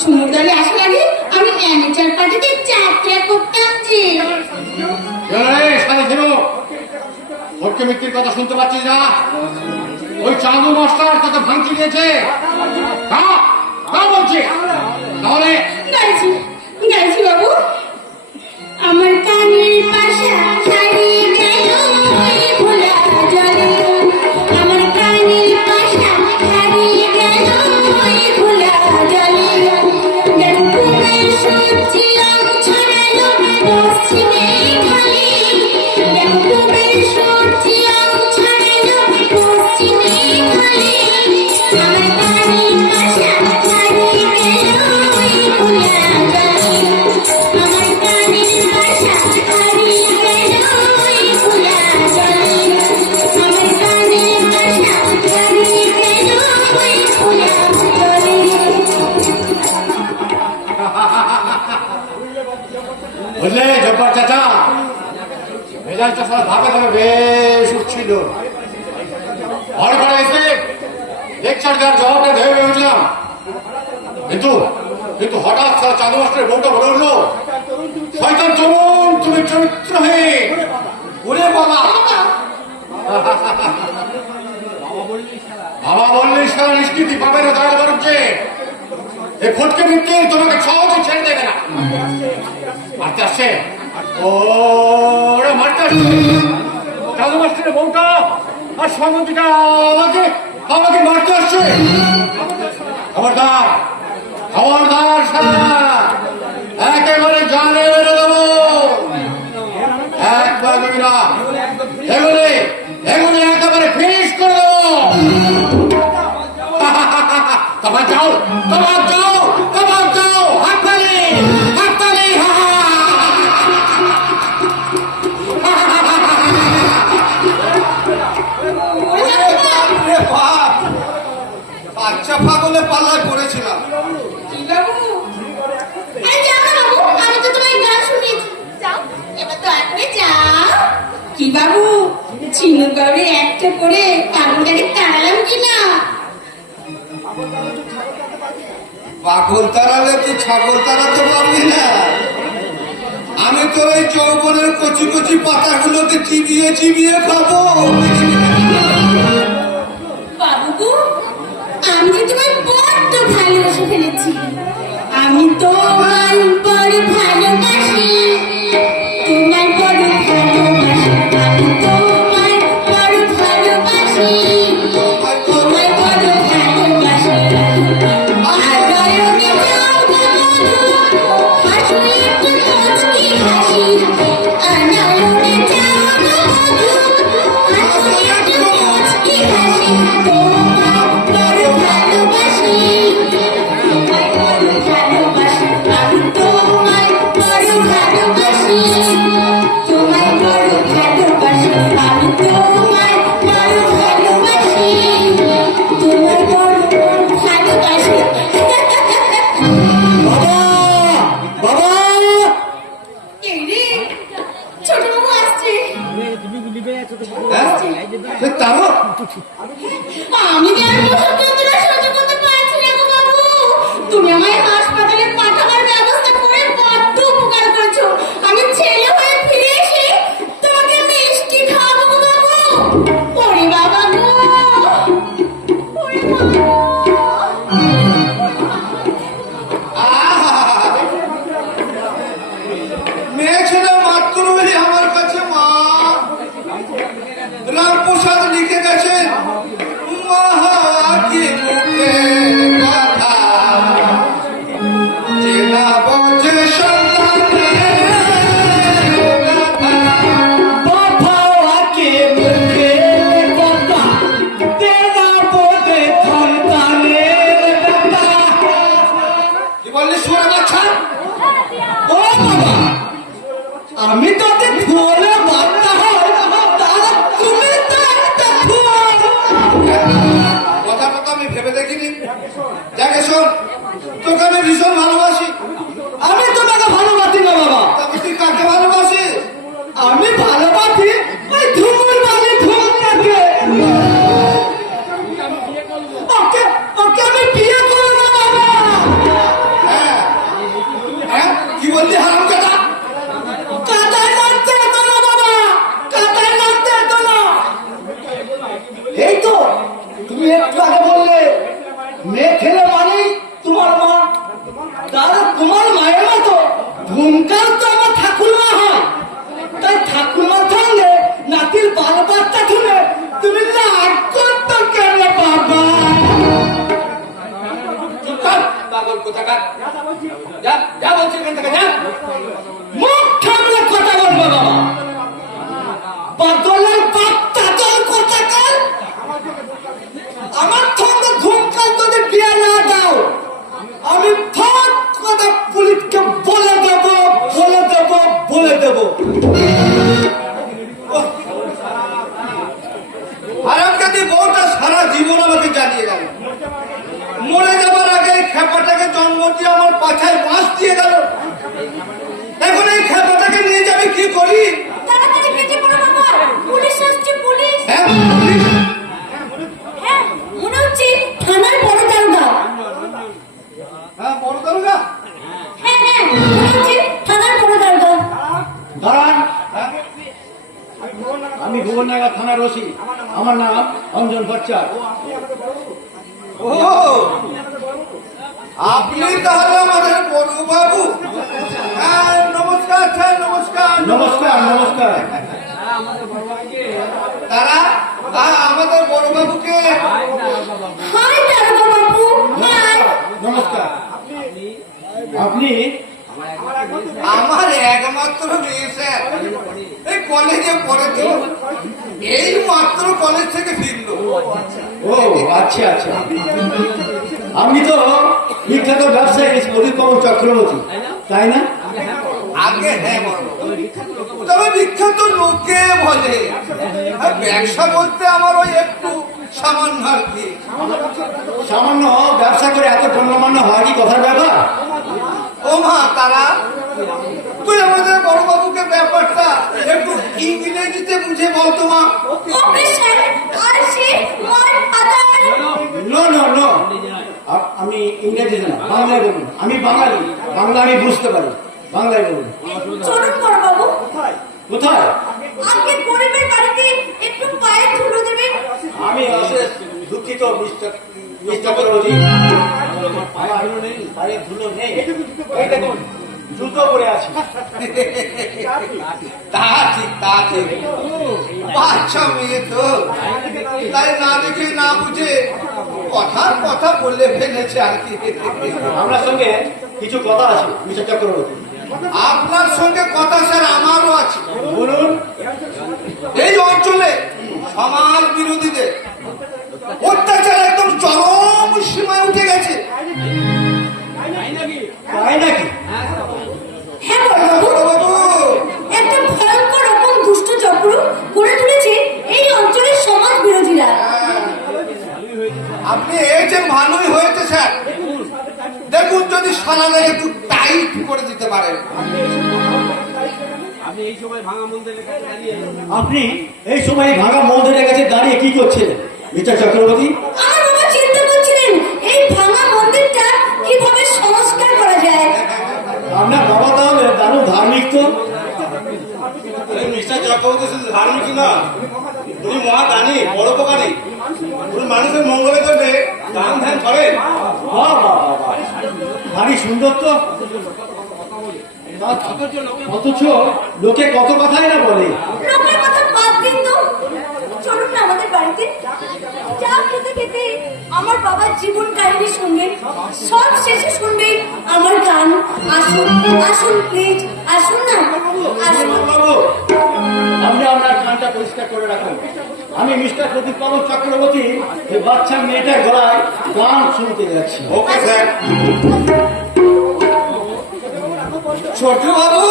সমুদ্রে আসার আগে আমি অ্যামেচার পার্টিতে যাত্রা করতাম যে। সাথে ছিল ভটকে মিত্তির কথা শুনতে পাচ্ছিস না? ওই চাঁদু মাস্টার তোকে ভাঙচি দিয়েছে। বলছি তাহলে গাইছি গাইছি বাবু। আমার কানের পাশা হারিয়ে গেল ওই ভোলা জলে, আমার কানের পাশা হারিয়ে গেল ওই ভোলা জলে। দেখো কুমের সবজি আম ছড়ালো পশ্চিমে খালি, দেখো কুমের সবজি আম ছড়ালো পশ্চিমে খালি। আমার কানের পাশা হারিয়ে গেল ওই ভোলা জলে, আমার কানের পাশা হারিয়ে গেল ওই ভোলা জলে, আমার কানের পাশা হারিয়ে গেল ওই ভোলা জলে। বুঝলে জব্বার চাচা, মেজাজটা সারা ধাপে ধাপে বেশ উঠছিল। ঘর ঘরে এসে লেকচার দেওয়ার জবাবটা ভেবে ভেবেছিলাম, কিন্তু কিন্তু হঠাৎ সারা চাঁদু মাস্টারের বউটা বলে উঠলো, শয়তান চরণ তুমি চরিত্রহীন। ওরে বাবা, বাবা বললেই সারা নিষ্কৃতি পাবে না, দয়া করছে এই ফটকে মিটকে তোমাকে সহজে ছেড়ে দেবে না। মারতে আসছে, ওরা মারতে আসছে। চাঁদু মাস্টারের বউটা আর সম্বন্ধীটা আমাকে আমাকে মারতে আসছে। খবরদার খবরদার সারা একেবারে জানে মেরে দেবো। একবার না এগুলি এগুলি একেবারে ফিনিশ করে দেবো। তোমার যাও তোমার যাও তোমার যাও, হাততালি হাততালি। বাপরে বাপ, বাচ্চা পাগলে পাল্লায় পড়েছিলাম। কি বাবু? আরে যাও না বাবু, আমি তো তোমার গান শুনেছি। যাও এবার তো আসবে, যাও। কি বাবু, চিনু কাউরে একটা করে পাগলটাকে তাড়ালাম কিনা? পাগল তাড়ালে তুই ছাগল তাড়াতে পারবি না। আমি তোর এই যৌবনের কচি কচি পাতাগুলোকে চিবিয়ে চিবিয়ে খাবো। বাবু, আমি যে তোমায় বড্ড ভালোবেসে ফেলেছি। আমি তোমায় বড় ভালোবাসি, তোমায় বড় ভালোবাসি, আমি তোমায় বড় ভালোবাসি, তোমায় বড় ভালোবাসি। আর নয়নে যাও গো বধূ, হাসো একটু তারও আমি কি আর প্রসব যন্ত্রণা সহ্য করতে পারছি না গো বাবু। তুমি আমায় হাসপাতালে পাঠাবার ব্যবস্থা করে বড্ড উপকার করেছো। আমি ছেলে হয়ে ফিরে এসে তোমাকে মিষ্টি খাওয়াবো গো বাবু। ওরে বাবা গো, ওরে বাবা। মেয়ে ছেলে মাত্র বলে আমার কাছে মা রামপ্রসাদ লিখে গেছেন মহাকি মুখে কথা যে না বোঝে সন্তানের কথা। বাবা আকে মুখে কথা দেনা বোধে সন্তানের কথা। কি বললি শুনে বাচ্চা? ও বাবা, আমি তোকে ফুলে বাচ্চা হয়, তারা তুমি তো একটা ফুল। কথাটা তো আমি ভেবে দেখিনি। যাকে শোন, তোকে আমি ভীষণ ভালোবাসি। আমি তোমাকে ভালোবাসি না বাবা, তবে তুই কাকে ভালোবাসিস? আমি ভালোবাসি ওই ধুমুর বাড়ি ধুমটাকে। ওকে ওকে আমি বিয়ে করবো বাবা। হ্যাঁ হ্যাঁ, কি বললি হারাম কথা? কাটায় নাচতে এতো না বাবা, কাটায় নাচতে এতো না। এই তো তুমি একটু আগে বললে মেয়ে ছেলে মানেই তোমার মা, তাহলে তোমার মায়ের মতো ধুমকাল তো আমার ঠাকুরমা হয়। তাই ঠাকুরমার সঙ্গে নাতির বাল বাচ্চা শুনে তুমি রাগ করতো কেন বাবা? চুপ কর, পাগল কোথাকার। যা যা বলছি এখান থেকে যা। মুখ সামলে কথা বলবো বাবা। বদলের বাচ্চা তোর কোথাকার? আমার সঙ্গে ধুমকাল যদি বিয়ে না দাও, আমি ফট কথা পুলিশকে বলে দেব, বলে দেব, বলে দেব। হারামজাদি বউটা সারা জীবন আমাকে জ্বালিয়ে গেল। মরে যাবার আগে এই খেপাটাকে জন্ম দিয়ে আমার পাছায় বাঁশ দিয়ে গেল। এখন এই খেপাটাকে নিয়ে যাবে কি করি? তাড়াতাড়ি কেটে পড়ো বাবা, পুলিশ আসছে, পুলিশ। হ্যাঁ পুলিশ? হ্যাঁ, মনে হচ্ছে থানার বড় দারোগা। হ্যাঁ বড় দারোগা? হ্যাঁ হ্যাঁ, মনে হচ্ছে থানার বড় দারোগা। দাঁড়ান, আমি ভুবননগর থানার ওসি, আমার নাম অঞ্জন ভট্টাচার্য। ও আপনি তাহলে আমাদের বড় বাবু? হ্যাঁ নমস্কার স্যার, নমস্কার। নমস্কার নমস্কার। তারা আমাদের বড় বাবুকে হাই দারোগা বাবু, হাই। নমস্কার। আপনি আমার একমাত্র মেয়ে স্যার, এই কলেজে পড়ে তো, এই মাত্র কলেজ থেকে ফিরলো। ও আচ্ছা আচ্ছা, আপনি তো বিখ্যাত ব্যবসায়ী অধিকমল চক্রবর্তী, তাই না? আগে হ্যাঁ বলো, তবে বিখ্যাত লোকে বলে, আর ব্যবসা বলতে আমার ওই একটু সামান্য আর কি। সামান্য ব্যবসা করে এত গণ্যমান্য হয় কি কথার ব্যাপার? ও মা তারা, তুই আমাদের বড় বাবুকে ব্যাপারটা একটু ইংরেজিতে বুঝে বলতো মা। ওকে স্যার, আর সে মার ফাদার। নো নো নো, আমি ইংরেজি না, বাংলায় বলুন। আমি বাঙালি, বাংলা আমি বুঝতে পারি, বাংলায় বলুন। চলুন বড় বাবু, কোথায়? আজকে গরিবের বাড়িতে একটু পায়ে ধুলো দেবেন। আমি অশেষ দুঃখিত মিস্টার চক্রবর্তী, পায়ে ধুলো নেই। এই দেখুন জুতো পরে আছে। তা ঠিক, তা ঠিক, বাচ্চা মেয়ে তো, তাই না দেখে না বুঝে কথার কথা বললে ফেলেছে আর কি। আপনার সঙ্গে কিছু কথা আছে মিস্টার চক্রবর্তী। আপনার সঙ্গে কথা স্যার আমারও আছে। বলুন। এই অঞ্চলে সমাজ বিরোধীদের অত্যাচার একদম চরম সীমায় উঠে গেছে। তাই নাকি? হ্যাঁ বড় বাবু, বাবু একটা ভয়ঙ্কর রকম দুষ্ট চক্র গড়ে তুলেছে এই অঞ্চলের সমাজ বিরোধীরা। আপনি এই যে ভালোই হয়েছে স্যার, দেখুন যদি সালাদের একটু টাইট করে দিতে পারেন। আপনি এই সময় ভাঙা মন্দিরের কাছে দাঁড়িয়ে কি করছেন মিস্টার চক্রবর্তী? আমার বাবা চিন্তা করছিলেন এই ভাঙা মন্দিরটা কিভাবে সংস্কার করা যায়। আপনার বাবা তাহলে দারুণ ধার্মিক তো। মিস্টার চক্রবর্তী শুধু ধার্মিক না, উনি মহাদানী, পরোপকারী। উনি মানুষের মঙ্গলের জন্য দান ধ্যান করেন। বাহ, বাহ, বাহ, বাহ। ভারী সুন্দর তো। অথচ লোকে কত কথাই না বলে। লোকের কথা বাদ দিন তো, চলুন না আমাদের বাড়িতে। চা খেতে খেতে আমার বাবার জীবন কাহিনী শুনবেন, সব শেষে শুনবেন আমার গান। আসুন আসুন প্লিজ, আসুন না, আসুন। বাবু, আপনি আপনার কানটা পরিষ্কার করে রাখুন। আমি মিস্টার প্রদীপ বাবু চক্রবর্তী এই বাচ্চা মেয়েটার গলায় গান শুনতে যাচ্ছি। Okay sir. ছোট বাবু,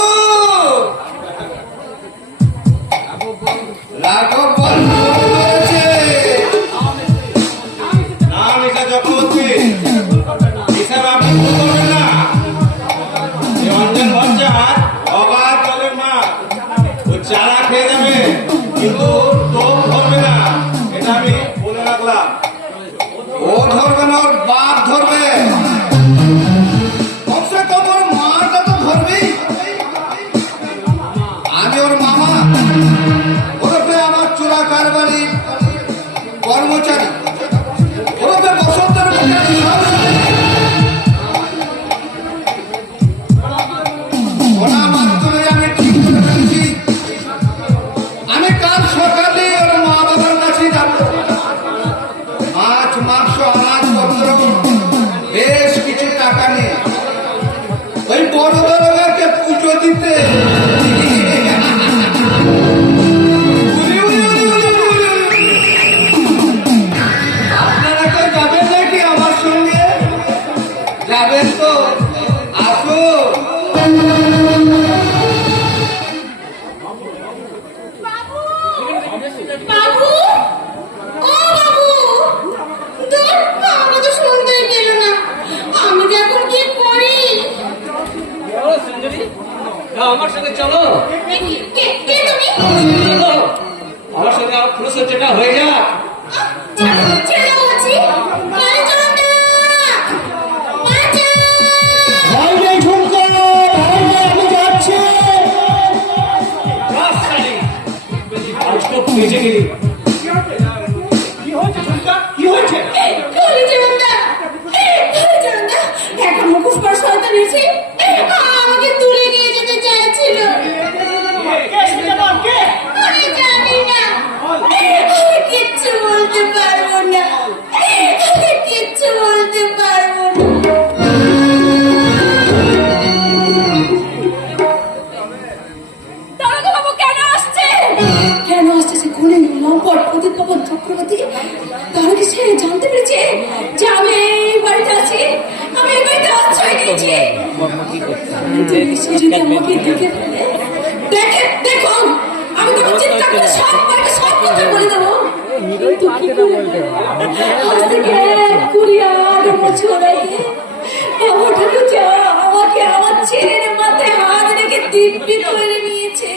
রাঘব বন্ধ হয়েছে। না মিস্টার চক্রবর্তী, হিসাব আপনি ভুল করবেন না। এই অঞ্জন ভট্টাচার্য অবাধ জলের মা, ও চারা খেয়ে যাবে কিন্তু টোপ ধরবে না, এটা আমি বলে রাখলাম। ও ধরবে না, ওর বাপ ধরবে। কমসে কম ওর মাটা তো ধরবেই। আমি ওর মামা, ওরফে আমার চোরা কারবারি কর্মচারী, ওরফে বসন্তের মুখে ওনা মাত্রই আমি ঠিক করে ফেলেছি। আমি কাল সকালে ওর মা বাবার কাছে যাব। মাছ, মাংস, আনাজপত্র, বেশ কিছু টাকা নিয়ে ওই বড় দরগাকে পুজো দিতে। আপনারা কেউ যাবেন নাকি আমার সঙ্গে? যাবেন তো? আসুন। বাবু, বাবু, ও বাবু, দূর, আমাকে তো শুনতেই পেল না। আমি যে এখন কি করি? চলো সুন্দরী, আমার সঙ্গে চলো। কে তুমি? চলো, আমার সঙ্গে আমার ফুলসজ্জাটা হয়ে যাক। ছেড়ে বলছি, বাড়ি চলুন না। বাঁচাও। ভাই নেই ঝুমকো, ভাই নেই, আমি যাচ্ছি। বাস শালি, আজ তো বেঁচে গেলি। কি হয়েছে? কালীচরণদা, কালীচরণদা, একটা মুখোশ পরা শয়তান এসে আমাকে তুলে নিয়ে যেতে চাইছিল। আমি জানি না, আমি কিচ্ছু বলতে পারবো না, আমি কিচ্ছু বলতে পারবো না। দারোগাবাবু কেন আসছে? কেন আসছে সে খুলে লম্পট প্রদীপ বাবু চক্রবর্তী? তাহলে কি সে জানতে পেরেছে যে আমি এই বাড়িতে আছি, আমি এই বাড়িতে আশ্রয় নিয়েছি? সে যদি আমাকে দেখে ফেলে, দেখো, আমি তোমার চিন্তা করে সব বাড়িতে সব কথা বলে দেবো। কিন্তু কি করে? আজ থেকে 20 বছর আগে আমার ঠাকুরজা আমাকে আমার ছেলের মাথায় হাত রেখে দিব্যি করে নিয়েছে।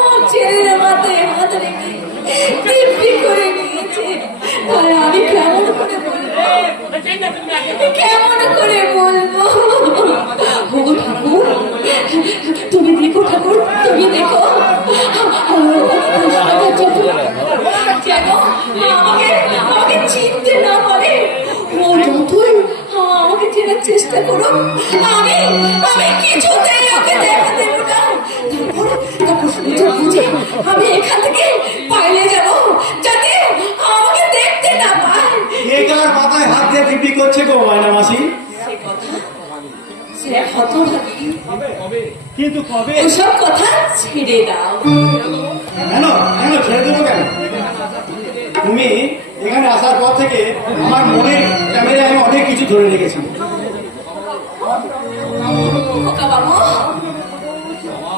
আমার ছেলের মাথায় হাত রেখে দিব্যি করে নিয়েছে। তাই আমি কেমন করে বলবো? কেমন করে বলবো? ও ঠাকুর, তুমি দেখো ঠাকুর, তুমি দেখো, যেন আমাকে চিনতে না পারে। ও যতই আমাকে চেনার চেষ্টা করো, আমি কিছুতেই ওকে দেখা দেব না। তারপর বুঝে আমি এখান থেকে পালিয়ে যাব, যাতে আমাকে দেখতে না পায়। কে কার মাথায় হাত দিয়ে দিব্যি করছে গো ময়না মাসি? সে হতভাগী, কিন্তু কবে? ওসব কথা ছেড়ে দাও। কেন কেন ছেড়ে দেবো কেন? তুমি এখানে আসার পর থেকে আমার মনের ক্যামেরায় আমি অনেক কিছু ধরে রেখেছি। খোকা বাবু,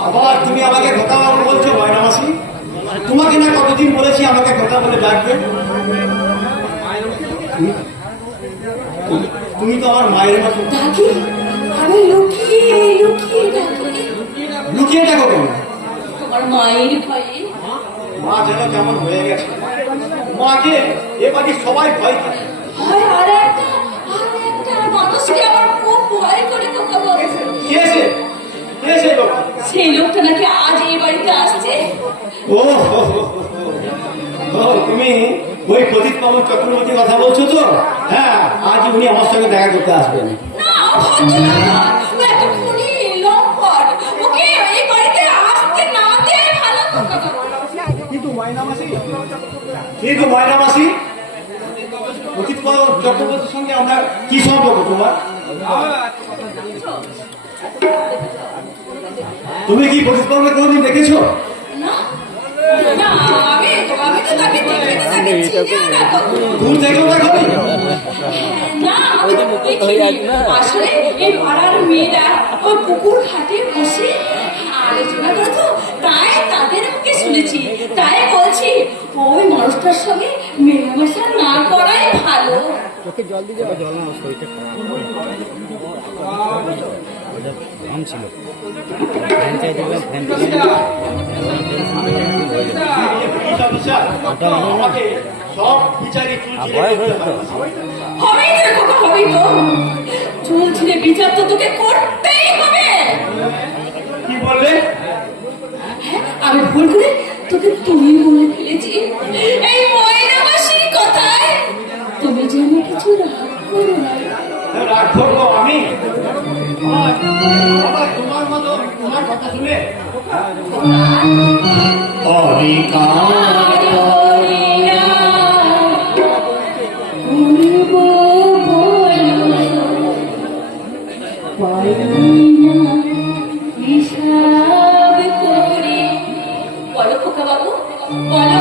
আবার তুমি আমাকে কথা বলছো ময়না মাসি? তোমাকে না কতদিন বলেছি আমাকে কথা বলে ডাকবে? তুমি তো আমার মায়ের মতো। ডাকি, আমি লুকিয়ে লুকিয়ে ডাকি। লুকিয়ে থাকো কেন? তোমার মায়ের ভয়ে। মা যেন কেমন হয়ে গেছে, মাকে এ বাড়ির সবাই ভয় করে। হয় আর একটা মানুষকে আমার খুব ভয় করে কথা বলে। কে সে? কে সে লোক? সেই লোকটা নাকি আজ এই বাড়িতে আসছে। ও হো হো হো হো। ও, তুমি ওই প্রদীপ বাবুর চক্রবর্তীর কথা বলছো তো? হ্যাঁ, আজ উনি আমার সঙ্গে দেখা করতে আসবেন। না, ভদ্রলোক, ও এত খুনি, লম্পট। ওকে এই বাড়িতে আসতে না দেয় ভালো কথা বলে। কিন্তু ময়না মাসি, প্রদীপ বাবু চক্রবর্তীর সঙ্গে আমরা কি সম্পর্ক তোমার? তুমি কি প্রদীপ বাবুকে কোনোদিন দেখেছো? না, না, আমি তো তাকে দেখিনি, তাকে চিনিও না কখনো। দূর থেকেও দেখোনি? না, আমি তো দেখিনি। আসলে এই পাড়ার মেয়েরা ওই পুকুর ঘাটে বসে আলোচনা করতো, তাই তাদের মুখে শুনেছি। তাই বলছি ওই মানুষটার সঙ্গে মেলামেশা না করাই ভালো। আমাকে সব বিচারে চুল ছিঁড়ে করতে হবে। হবেই তো রে খোকা, হবেই তো। চুল ছিঁড়ে বিচার তো তোকে করতেই হবে। কি বললে? আমি ভুল করে তোকে তুমি বলে ফেলেছি। এই ময়না মাসির কথায় তুমি যেন কিছু রাগ করো না। রাগ করবো আমি? আবার তোমার মতো তোমার কথা শুনে বলো খোকা বাবু, বলো।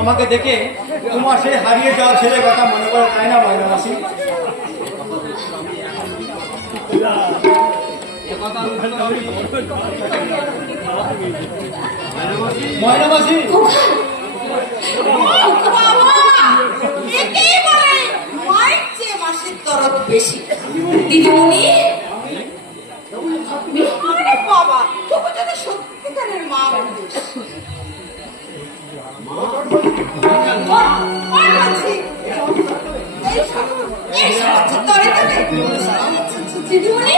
আমাকে দেখে তোমার সেই হারিয়ে যাওয়া ছেলের কথা মনে করে, তাই না ময়না মাসি? ময়না মাসি, বেশি দিদিমণি, বাবা তোকে যদি সত্যিকারের মা বলিস দিদিমণি,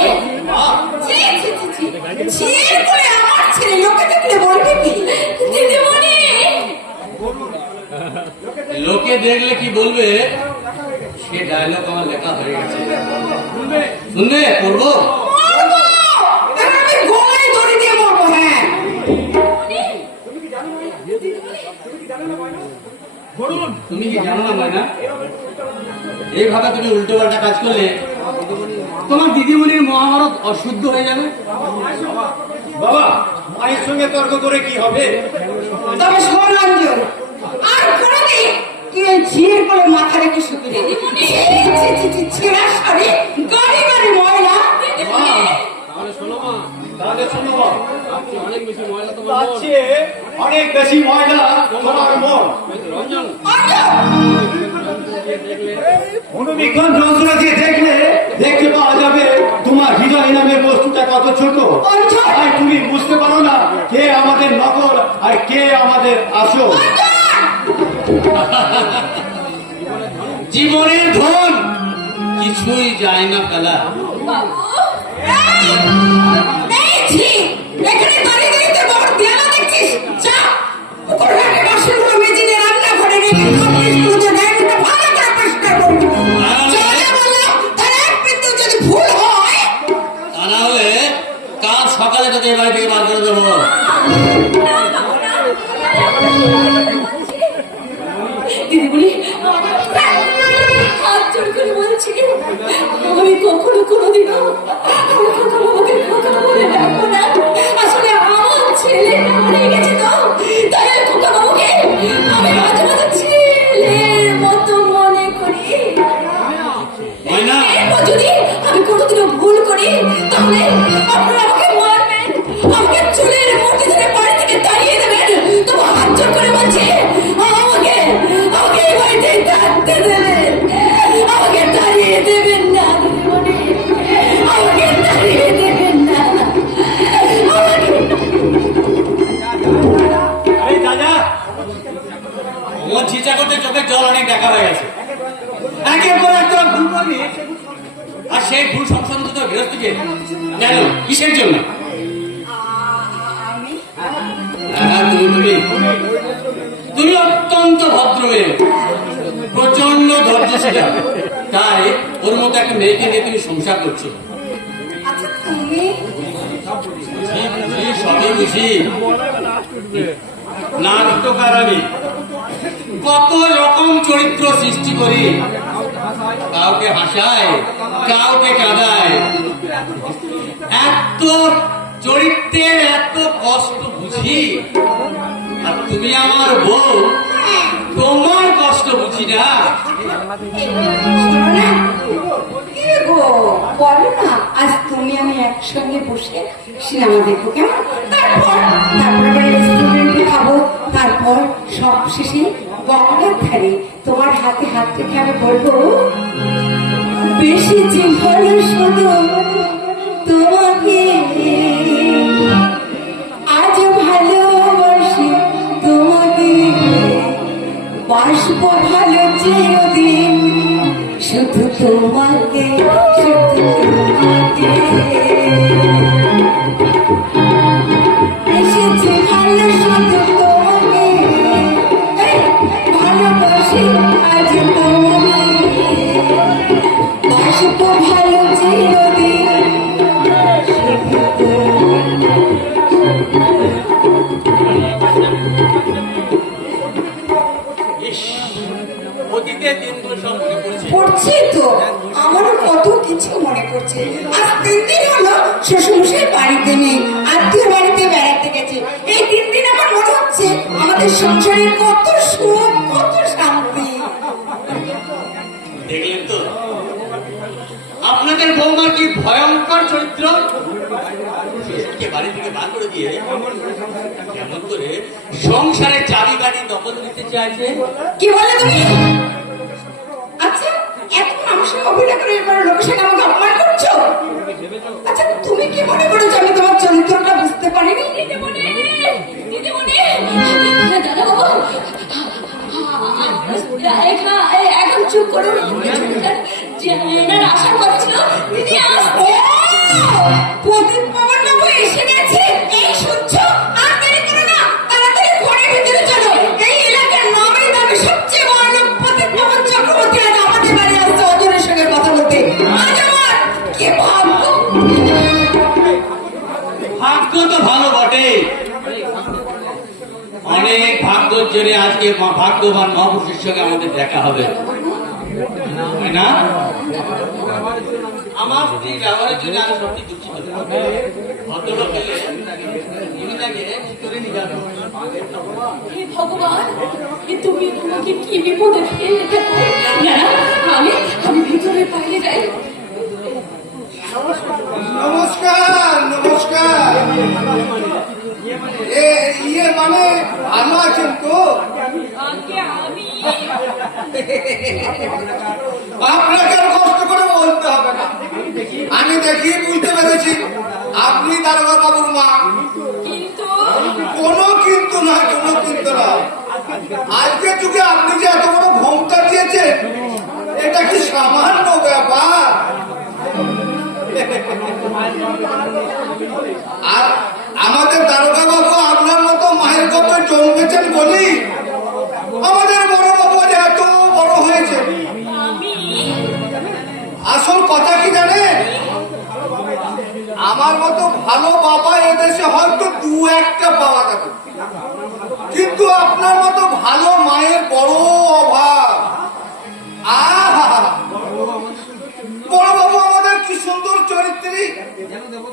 আমার ছেলে লোকে দেখলে বলবি কি? দিদিমণি, লোকে দেখলে কি বলবে সে ডায়লগ আমার লেখা হয়ে গেছে। শুনবে পড়বো? মরবো! আমি গলায় দড়ি দিয়ে মরবো, হ্যাঁ। তুমি কি জানো না ময়না, এইভাবে তুমি উল্টো পাল্টা কাজ করলে তোমার দিদিমণির মহাভারত অশুদ্ধ হয়ে যাবে। বাবা, মায়ের সঙ্গে তর্ক করে কি হবে? তবে শোন রঞ্জন, আর কোনোদিন তুই ওই ঝিয়ের করে মাথা রেখে শুতে দিবি। ছেঁড়া শাড়ি, গাড়ি গাড়ি ময়লা। তাহলে শোনো মা, তার চেয়ে অনেক বেশি ময়লা তোমার মন। মনোবিজ্ঞান যন্ত্র দিয়ে দেখলে দেখতে পাওয়া যাবে তোমার হৃদয় নামের বস্তুটা কত ছোট। তাই তুমি বুঝতে পারো না কে আমাদের নকল আর কে আমাদের আসল। জীবনের ধন কিছুই যায় না ফেলা। এই ঝি, এখানে দাঁড়িয়ে দাঁড়িয়ে তোর বাবার দেয়ালা দেখছিস? যা, উপর ঘাটে বাসনগুলো মেজে নিয়ে রান্নাঘরে রেখে খাবারগুলো রেখে ভালো করে পরিষ্কার করবি। যা যা বললাম, তার এক বিন্দু যদি ভুল হয়, তা না হলে কাল সকালে তোকে এ বাড়ি থেকে বার করে দেবো। দিদিমণি, হাত জোর করে বলছি, আমি কখনো কোনোদিনও আমার খোকা বাবাকে খোকা বলে ডাকবো না। আসলে আমার ছেলে হারিয়ে গেছে তো, তাই আমি খোকা বাবাকে আমি মাঝে মাঝে ছেলের মতো মনে করি। ময়না, এরপর যদি আমি কোনোদিনও ভুল করি, তাহলে আপনারা আমাকে মারবেন, আমাকে চুলের মুঠি ধরে বাড়ি থেকে তাড়িয়ে দেবেন। তবু হাত জোর করে বলছি, আমাকে আমাকে এই বাড়িতে থাকতে দেবেন, আমাকে তাড়িয়ে দেবেন না দিদিমণি, আমাকে তাড়িয়ে দেবেন না, আমাকে। এই দাদা, ও চিন্তা করতে চোখের জল অনেক দেখা হয়ে গেছে। একের পর এক তোরা ভুল করবি, আর সেই ভুল সংশোধন তো গৃহস্থকে কেন, কিসের জন্য? আমি হ্যাঁ, তুমি অত্যন্ত ভদ্র মেয়ে, প্রচন্ড ধৈর্যশীলা, তাই ওর মতো একটা মেয়েকে নিয়ে তুমি সংসার করছো। আচ্ছা, তুমি সবই বুঝি, নাট্যকার আমি, কত রকম চরিত্র সৃষ্টি করি, কাউকে হাসায়, কাউকে কাঁদায়। এত চরিত্রের এত কষ্ট বুঝি, আর তুমি আমার বউ, তোমার কষ্ট বুঝি না। শোনো না, কি গো, বলো না, আজ তুমি আমি একসঙ্গে বসে সিনেমা দেখবো কেমন? তারপরে রেস্টুরেন্টে খাবো, তারপর সব শেষে গঙ্গার ধারে তোমার হাতে হাত রেখে আমি বলবো, বেশি যে ভালো শুধু তোমাকে, আজ ভালোবাসি তোমাকে, বাসবো ভালো চিরদিন, শুধু তোমাকে, শুধু তোমাকে। এসেছি ভালো শুধু তোমাকে, এই, ভালোবাসি আজ তোমাকে, বাসবো ভালো চিরদিন, শুধু অতীতের দিনগুলো সব মনে পড়ছে। পড়ছি তো, আমারও কত কিছু মনে পড়ছে। আজ 3 দিন হলো শ্বশুরমশাই বাড়িতে নেই, আত্মীয় বাড়িতে বেড়াতে গেছে। এই 3 দিন আমার মনে হচ্ছে আমাদের সংসারের কত সুখ, কত শান্তি। দেখলেন তো আপনাদের বৌমার কি ভয়ঙ্কর চরিত্র, শ্বশুরকে বাড়ি থেকে বার করে দিয়ে কেমন করে সংসারে চাবি কাঠি দখল দিতে চাইছে। কি বলে তুমি? আচ্ছা, এত মানুষের অভিনয় করে এবার লোকের সাথে আমাকে অপমান করছো? আচ্ছা, তুমি কি মনে করছো আমি তোমার চরিত্রটা বুঝতে পারিনি? দিদিমণি, দিদিমণি, দাদা বাবু, এখন চুপ করুন, এনার আসার কথা ছিল, দিদি আসছে। প্রদীপ বাবার বাবু এসে গেছে, এই শুনছো? আর দেরি করো না, তাড়াতাড়ি ঘরের ভিতরে চলো। এই এলাকার নামে দামে সবচেয়ে বড় লোক প্রদীপ বাবন চক্রবর্তী আজ আমাদের বাড়ি আসছে। ভালো বটে। অনেক ভাগ্যের জন্য আজকে ভাগ্যবান মহাপুরুষের সঙ্গে আমাদের দেখা হবে, তাই না? আমার স্ত্রী ব্যবহারের জন্য আমি সত্যি দুঃখিত। ভদ্রলোক এলে উনি তাকে ভিতরে নিয়ে যাবেন। হে ভগবান, তুমি তোমাকে কি বিপদে ফেলে দেবো না? আমি ভিতরে বাইরে যাই। নমস্কার নমস্কার। ইয়ে মানে ভালো আছেন তো? আপনাকে আর কষ্ট করে বলতে হবে না, আমি দেখি বুঝতে পেরেছি আপনি দারোগা বাবুর মা। কিন্তু কোনো কিন্তু নয়, কোনো কিন্তু নয়। আজকের যুগে আপনি যে এত বড় ঘোমটা দিয়েছেন, এটা কি সামান্য ব্যাপার? আর আমাদের দারোগা বাবু আপনার মতো মায়ের কোপে জন্মেছেন বলি আমাদের বড় বাবু এত বড় হয়েছে। আসল কথা কি জানে, আমার মতো ভালো বাবা এদেশে হয়তো দু একটা পাওয়া যাবে, কিন্তু আপনার মতো ভালো মায়ের বড় অভাব। আহা, বড় বাবু আমাদের কি সুন্দর চরিত্রী,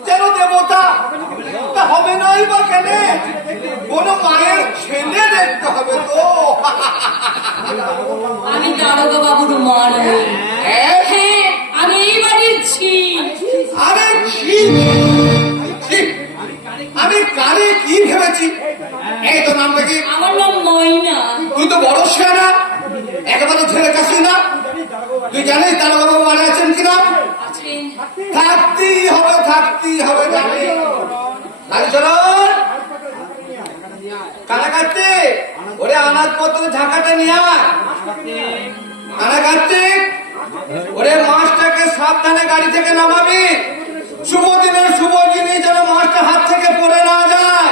যেন দেবতা। তা হবে নাই বা কেন, কোন মায়ের ছেলে দেখতে হবে তো। আমি দারোগা বাবুর মা নই। হ্যাঁ, আমি এই বাড়ির ছি। আরে ছি, ছি, আমি কারে কি ভেবেছি। এই তো নাম দেখি, আমার নাম ময়না। তুই তো বড় শেয়ানা, একেবারে ছেলে কাশি না। তুই জানিস দারোগা বাবু মারা আছেন কিনা? আছেন। থাকতেই হবে, থাকতেই হবে, জানি। কানা কাটতে ওরে আনাজ পত্র ঝাঁকাটা নিয়ে আয়। কানা কাটতে ওরে মাছটাকে সাবধানে গাড়ি থেকে নামাবি। শুভ দিনের শুভ জিনিস যেন মাছটা হাত থেকে পড়ে না যায়।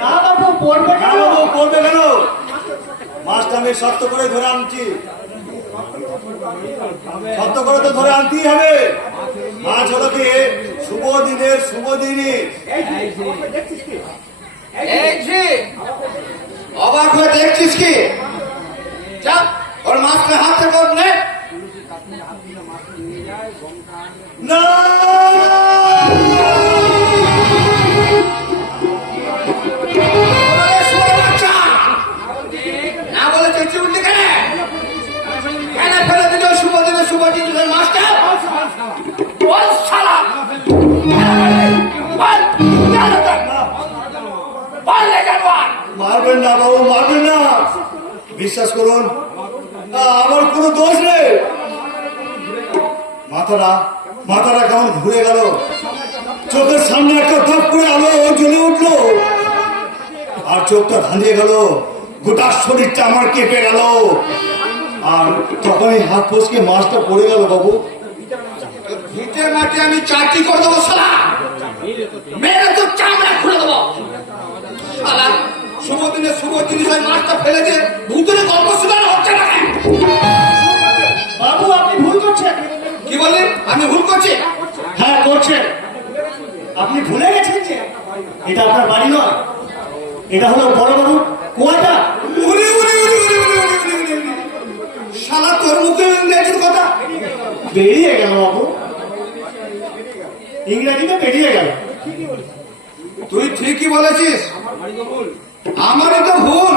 না বাবু, পড়বে কেন? বাবু পড়বে কেন? মাছটা আমি শক্ত করে ধরে আনছি, শক্ত করে তো ধরে আনতেই হবে। মাছ হলো কি শুভ দিনের শুভ জিনিস। অবাক হয়ে দেখছিস কি? যা ওর মাছটা হাতে কর নে। না না বলে চেঁচিয়ে উঠলি কেন? কেন ফেলে দিল শুভ দিনে শুভ জিনিসের মাছটা? বল শালা, মারবেন না বাবু, মারবেন না। বিশ্বাস করুন, আমার কোনো দোষ নেই। মাথাটা কেমন ঘুরে গেল, চোখের সামনে একটা ধপ করে আলো জ্বলে উঠলো, আর চোখটা ধাঁধিয়ে গেল, গোটা শরীরটা আমার কেঁপে গেল। আর তখনই হাত ফসকে মাছটা পড়ে গেল বাবু। ভিটের মাটি আমি চাটি করে দেবো শালা, মেরে তো চামড়া খুলে দেবো শালা। শুভ দিনে শুভ জিনিস ওই মাছটা ফেলে দিয়ে ভূতের গল্প শোনানো হচ্ছে না। বাবু আপনি ভুল করছেন। কি বললি? আমি ভুল করছি? হ্যাঁ করছেন। আপনি ভুলে গেছেন যে এটা আপনার বাড়ি নয়, এটা হলো বড় বাবু কুয়াটা। উরি উরি উরি উরি উরি উরি উরি উরি উরি। শালা তোর মুখে ইংরেজির কথা বেরিয়ে গেল বাবু, ইংরেজিতে বেরিয়ে গেল। তুই ঠিকই বলেছিস, আমারই তো ভুল।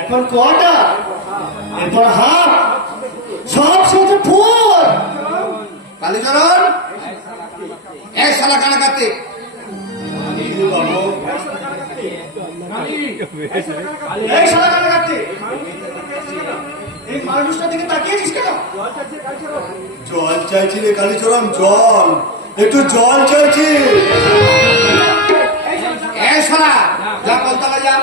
এখন কুয়াটা, এরপর হাত, সব সাথে ফুল। কালীচরণ, এই শালা কানা কাটতে এই শালা কানা কাটতে, এই মানুষটার দিকে তাকিয়েছিস কেন? জল চাইছি রে কালীচরণ, জল, একটু জল চাইছি। এই শালা যা কলতলা যা,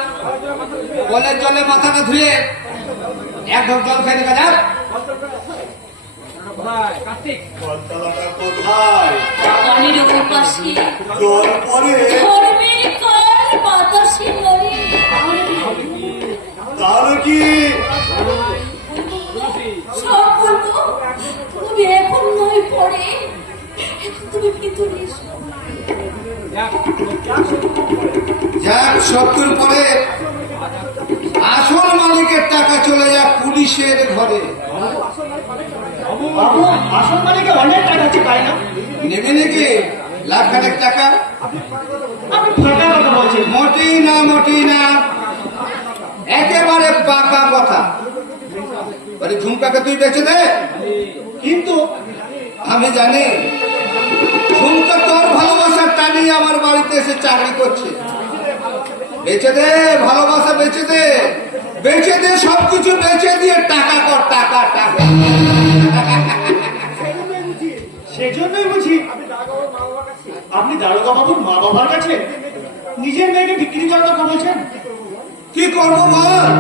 কলের জলে মাথাটা ধুয়ে এক ঢোক জল খেয়ে দেখা যাক। কলতলাটা কোথায়? পানির ওপর পাশে জল পরে ধর্মের কাল বাতাসে নড়ে। তাহলে কি সব বলবো, তুমি এখন নয় পরে, এখন তুমি ভিতরে এসো। যাক, শত্রুর পরে আসল মালিকের টাকা চলে যাক পুলিশের ঘরে। বাবু আসল মালিকে অনেক টাকা আছে তাই না? নেবে নাকি লাখখানেক টাকা? আপনি ফাঁকা কথা বলছেন। মোটেই না, মোটেই না, একেবারে পাকা কথা। আরে ঝুমকাকে তুই বেঁচে দে, কিন্তু আমি জানি ঝুমকা তোর ভালোবাসার টানি আমার বাড়িতে এসে চাকরি করছে। বেঁচে দে, ভালোবাসা বেঁচে দে, বেঁচে দে, সবকিছু বেঁচে দিয়ে টাকা কর, টাকা টাকা। সেজন্যই বুঝি আপনি দারোগা বাবুর মা বাবার কাছে নিজের মেয়েকে বিক্রি করার কথা বলছেন। কি করবো বল,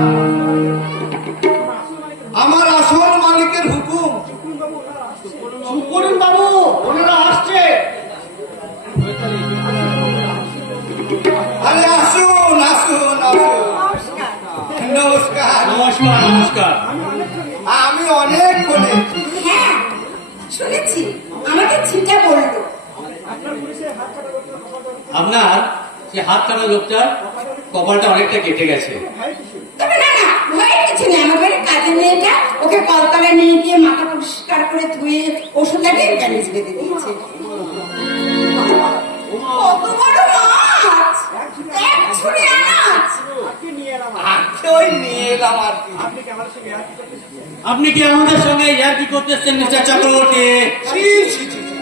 আমার আসল মালিকের হুকুম। চুপ করুন বাবু, ওনারা আসছে। আরে আসুন আসুন আসুন, নমস্কার। নমস্কার নমস্কার। আমি অনেক বলে হ্যাঁ শুনেছি, আমাকে ছিটা বললো। আপনার যে হাত কাটা লোকটার কপালটা অনেকটা কেটে গেছে। তবে না না, ভয়ের কিছু নেই। আমার বাড়ির কাজের মেয়েটা ওকে কলতলায় নিয়ে গিয়ে মাথা পরিষ্কার করে ধুয়ে ওষুধ লাগিয়ে ব্যান্ডেজ বেঁধে দিয়েছে। কত বড় মাছ, এক ছুরি আনাজ। ওই নিয়ে এলাম আর কি। আপনি কি আমাদের সঙ্গে ইয়ার্কি করতেছেন মিস্টার চক্রবর্তী? ছি, ছি, ছি, ছি।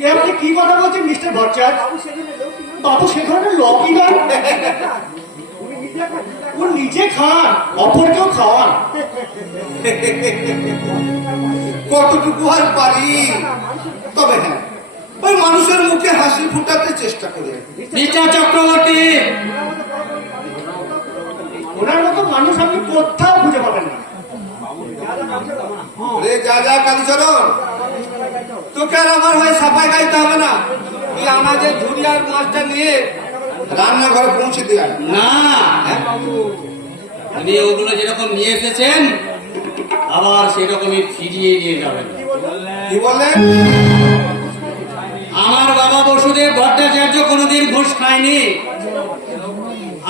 এ আপনি কি কথা বলছেন মিস্টার ভট্টাচার্য? বাবু সে ধরনের লোকই নয়। ও নিজে খান, অপরকেও খাওয়ান। কতটুকু আর পারি, তবে হ্যাঁ ওই মানুষের মুখে হাসি ফুটাতে চেষ্টা করে। মিস্টার চক্রবর্তী, ওনার মতো মানুষ আপনি কোথাও খুঁজে পাবেন না। রে যা যা কালীচরণ, তোকে আর আমার হয়ে সাফাই গাইতে হবে না। তুই আমাদের ঝুড়ি আর মাছটা নিয়ে রান্নাঘরে পৌঁছে দিয়ে না উনি ওগুলো যেরকম নিয়ে এসেছেন আবার সেরকমই ফিরিয়ে নিয়ে যাবেন। কি বললেন? আমার বাবা বসুদেব ভট্টাচার্য কোনোদিন ঘুষ খায়নি,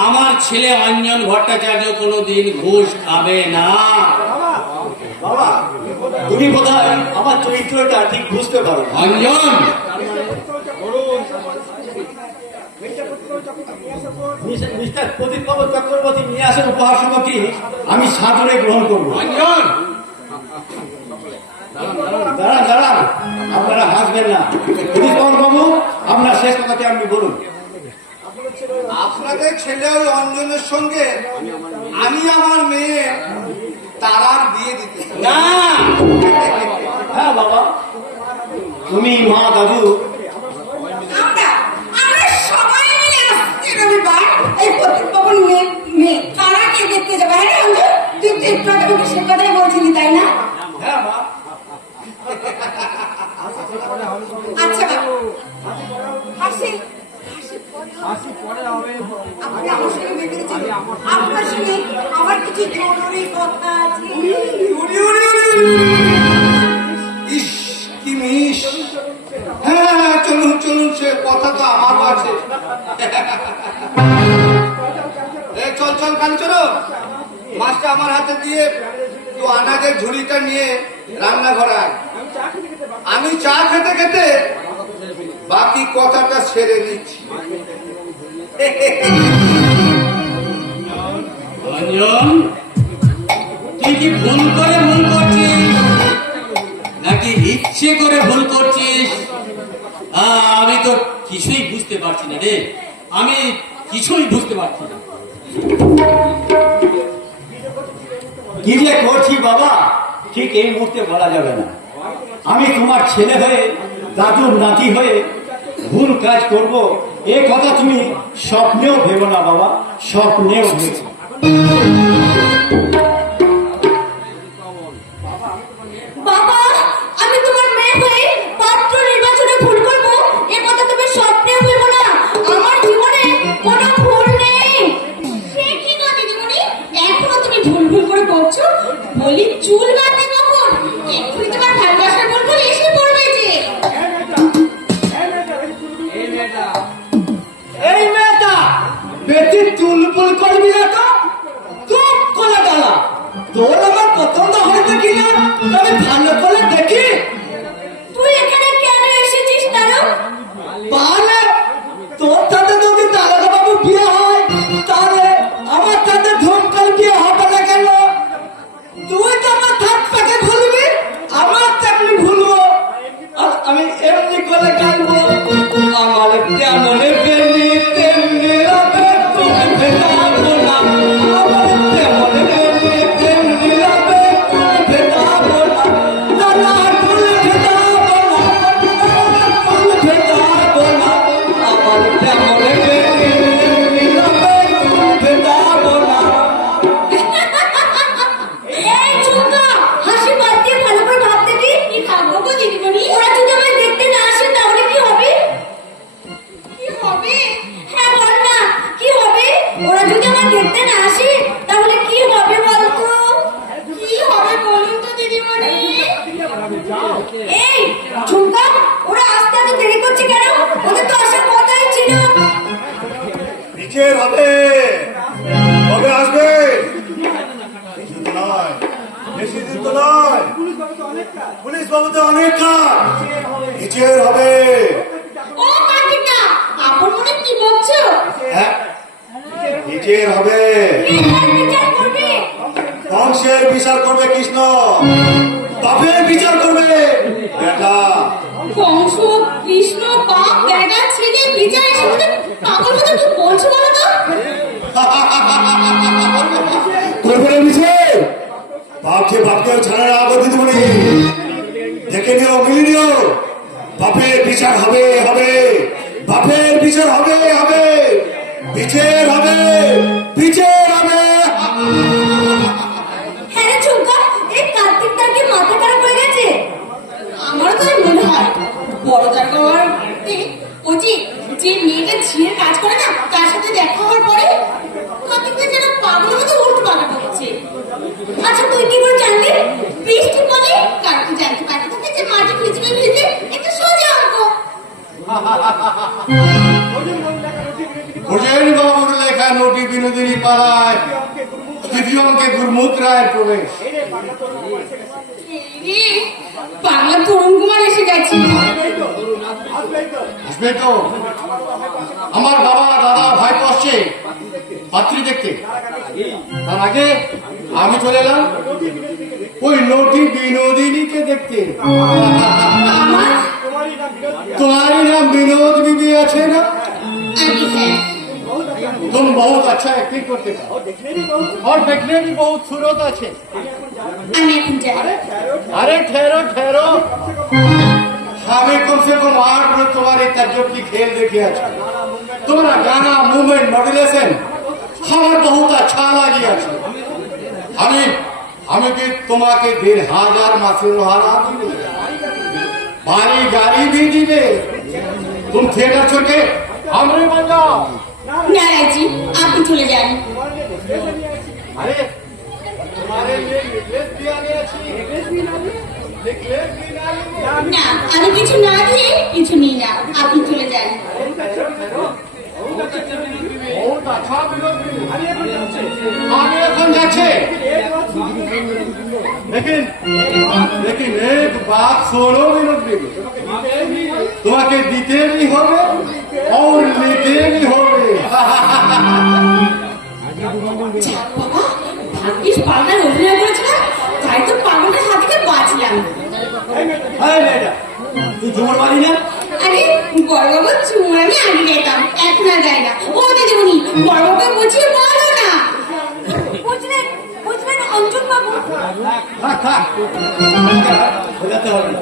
আমার ছেলে অঞ্জন ভট্টাচার্য কোনোদিন ঘুষ খাবে না। বাবা তুমি বোধহয় আমার চরিত্রটা ঠিক বুঝতে পারো। অঞ্জন, মিস্টার প্রদীপ বাবু চক্রবর্তী নিয়ে আসেন উপহার সামগ্রী, আমি সাদরে গ্রহণ করবো। অঞ্জন, দাঁড়ান দাঁড়ান, আপনারা হাসবেন না। প্রদীপ বাবু আপনার শেষ কথাটি আপনি বলুন। আপনাদের ছেলে ওই অঞ্জনের সঙ্গে আমি আমার মেয়ে তারার বিয়ে দিতে চাই। না হ্যাঁ বাবা, তুমি মা দাদু আমরা আমরা সবাই মিলে আসছি রবিবার এই প্রদীপবাবুর মেয়ে কারাকে দেখতে যাবো। হ্যাঁ রে অঞ্জন, তুই তো একটু আগে আমাকে সে কথাই বলছিলি তাই না? হ্যাঁ মা। আচ্ছা বাবু, হাসি আপনি আমার সঙ্গে বেঁধে গেছেন। আপনার সঙ্গে আমার কিছু জরুরি কথা আছে। ইস কি মিস। হ্যাঁ হ্যাঁ, চলুন চলুন, সে কথা তো আমার আছে। চল চল কালীচরণ, মাছটা আমার হাতে দিয়ে তো আনাজের ঝুড়িটা নিয়ে রান্নাঘরে আয়। আমি চা খেতে খেতে বাকি কথাটা সেরে নিচ্ছি। অঞ্জন, তুই কি ভুল করে ভুল করছিস নাকি ইচ্ছে করে ভুল করছিস? আমি তো কিছুই বুঝতে পারছি না রে, আমি কিছুই বুঝতে পারছি না। কি যে করছি বাবা ঠিক এই মুহূর্তে বলা যাবে না। আমি তোমার ছেলে হয়ে, দাদুর নাতি হয়ে ভুল কাজ করব এ কথা তুমি স্বপ্নেও ভেবো না বাবা, স্বপ্নেও ভেবো। বাবা, আমি তোমার মেয়ে হয়ে পাত্র নির্বাচনে ভুল করবো এ কথা তুমি স্বপ্নেও ভেবো না। আমার জীবনে কোনো ভুল নেই। সে কি গো দিদিমণি, এখনো তুমি ভুল ভুল করে বলছো? বলি চুল বাঁধতে কখন? এক্ষুনি তোমার ভালোবাসার ভুল এসে পড়বে যে। যেমন বেলি তেমনি রবে তুমি ভেটাবো না, আমার যেমন বেলি তেমনি রবে তুমি ভেটাবো না, দাদার ফুল ভেটাবো না, দাদার ফুল ভেটাবো না, আমার যেমন বেলি তেমনি রবে তুমি ভেটাবো না। এই ঝুমকা, হাসি বাদ দিয়ে ভালো করে ভাবতে কি কি থাকবো গো দিদিমণি? ওরা যদি আমায় দেখতে না আসে তাহলে কি হবে? কি হবে? হ্যাঁ বল না, কি হবে? ওরা যদি আমায় দেখতে না আসে তাহলে কি হবে বলতো? কি হবে বলুন তো দিদিমণি? এই ঝুমকা, ওরা আসতে এত দেরি করছে কেন? ওদের তো আসার কথাই ছিল। বিচার হবে, কবে আসবে? কিছু তো নয়, বেশি দিন তো নয়, পুলিশ বাবু তো অনেক কাজ, বিচার হবে। ও কাকিটা, আপন মনে কি বলছো? হ্যাঁ, বিচার হবে। কে কার বিচার করবে? বংশের বিচার করবে কৃষ্ণ, বাপের বিচার করবে বেটা। কংস, কৃষ্ণ, বাপ, বেটা, ছেলে, বিচার এসব তো পাগল মতো কি বলছো বলো তো? করবে না বিচার? বাপকে বাপকেও ছাড়া আগত দিতে পারি, দেখে নিও, মিলে নিও, বাপের বিচার হবে, হবে, বাপের বিচার হবে, হবে, বিচার হবে, বিচার হবে। হ্যাঁ রে ঝুমকা, এই কার্তিক তার কি মাথা খারাপ হয়ে গেছে? আমারও তাই মনে হয়। বড় দরগার ওই যে মেয়েটা ঝিয়ের কাজ করে না, তার সাথে দেখা হওয়ার পরে কার্তিকটা যেন পাগলের মতো উল্টো পাল্টা হচ্ছে। আচ্ছা তুই কি করে জানলি? বৃষ্টি বলে কার কি জানতে পারতে থাকে যে মাটি ভিজবে ভিজে, এটা সোজা অঙ্ক। হোসেন বাবুর লেখা নোটি বিনোদিনী পাড়ায় তৃতীয় অঙ্কে গুরমুখ রায়ের প্রবেশ। এই বাংলা তরুণ কুমার এসে গেছে। আসবে তো? আমার বাবা দাদা ভাই আসছে পাত্রী দেখতে, তার আগে আমি চলে এলাম ওই নোটি বিনোদিনীকে দেখতে। আমার तुम्हारी नाम विनोद बीबी আছে না? আগে হ্যাঁ, तुम बहुत अच्छा एक्टिंग करते हो और देखने में बहुत सूरत আছে। আমি এখন যাই। अरे ठहरो ठहरो, हमें कम से कम 8 रोज तुम्हारे तजुर्बे की खेल देखे আছে। तुम्हारा गाना मूवमेंट मॉड्यूलेशन हमारे बहुत अच्छा लगी আছে। हमें कि तुम्हारे 1,500 मासिक भाड़ा दिबे, बारी गाड़ी भी दिबे, तुम थिएटर छोड़ के हमरे बन जाओ। নারাজি, আপনি চলে যান। अरे तुम्हारे लिए नेकलेस भी आने अच्छी, नेकलेस भी लाने, नेकलेस भी लाने। না, আমি কিছু না দিয়ে কিছু নিই না, আপনি চলে যান। बहुत अच्छा विनोद भी आगे এখন যাচ্ছে। लेकिन एक बात सुनो विनोद बीबी, তোমাকে দিতে भी হবে और নিতে भी হবে। যাক বাবা, ভাগ্যিস পাগলার অভিনয় করেছিলাম, তাই তো পাগলের হাত থেকে বাঁচলাম। হ্যাঁ মেয়েটা, তুই ঝুমুর বাড়ি না? আরে বড়বাবু চুমুর আমি আগে যেতাম, এখন আর যাই না। ও দিদিমণি, বড়বাবুকে বুঝিয়ে বলো না। বুঝলেন বুঝলেন অঞ্জন বাবু? থাক থাক, বোঝাতে হবে না।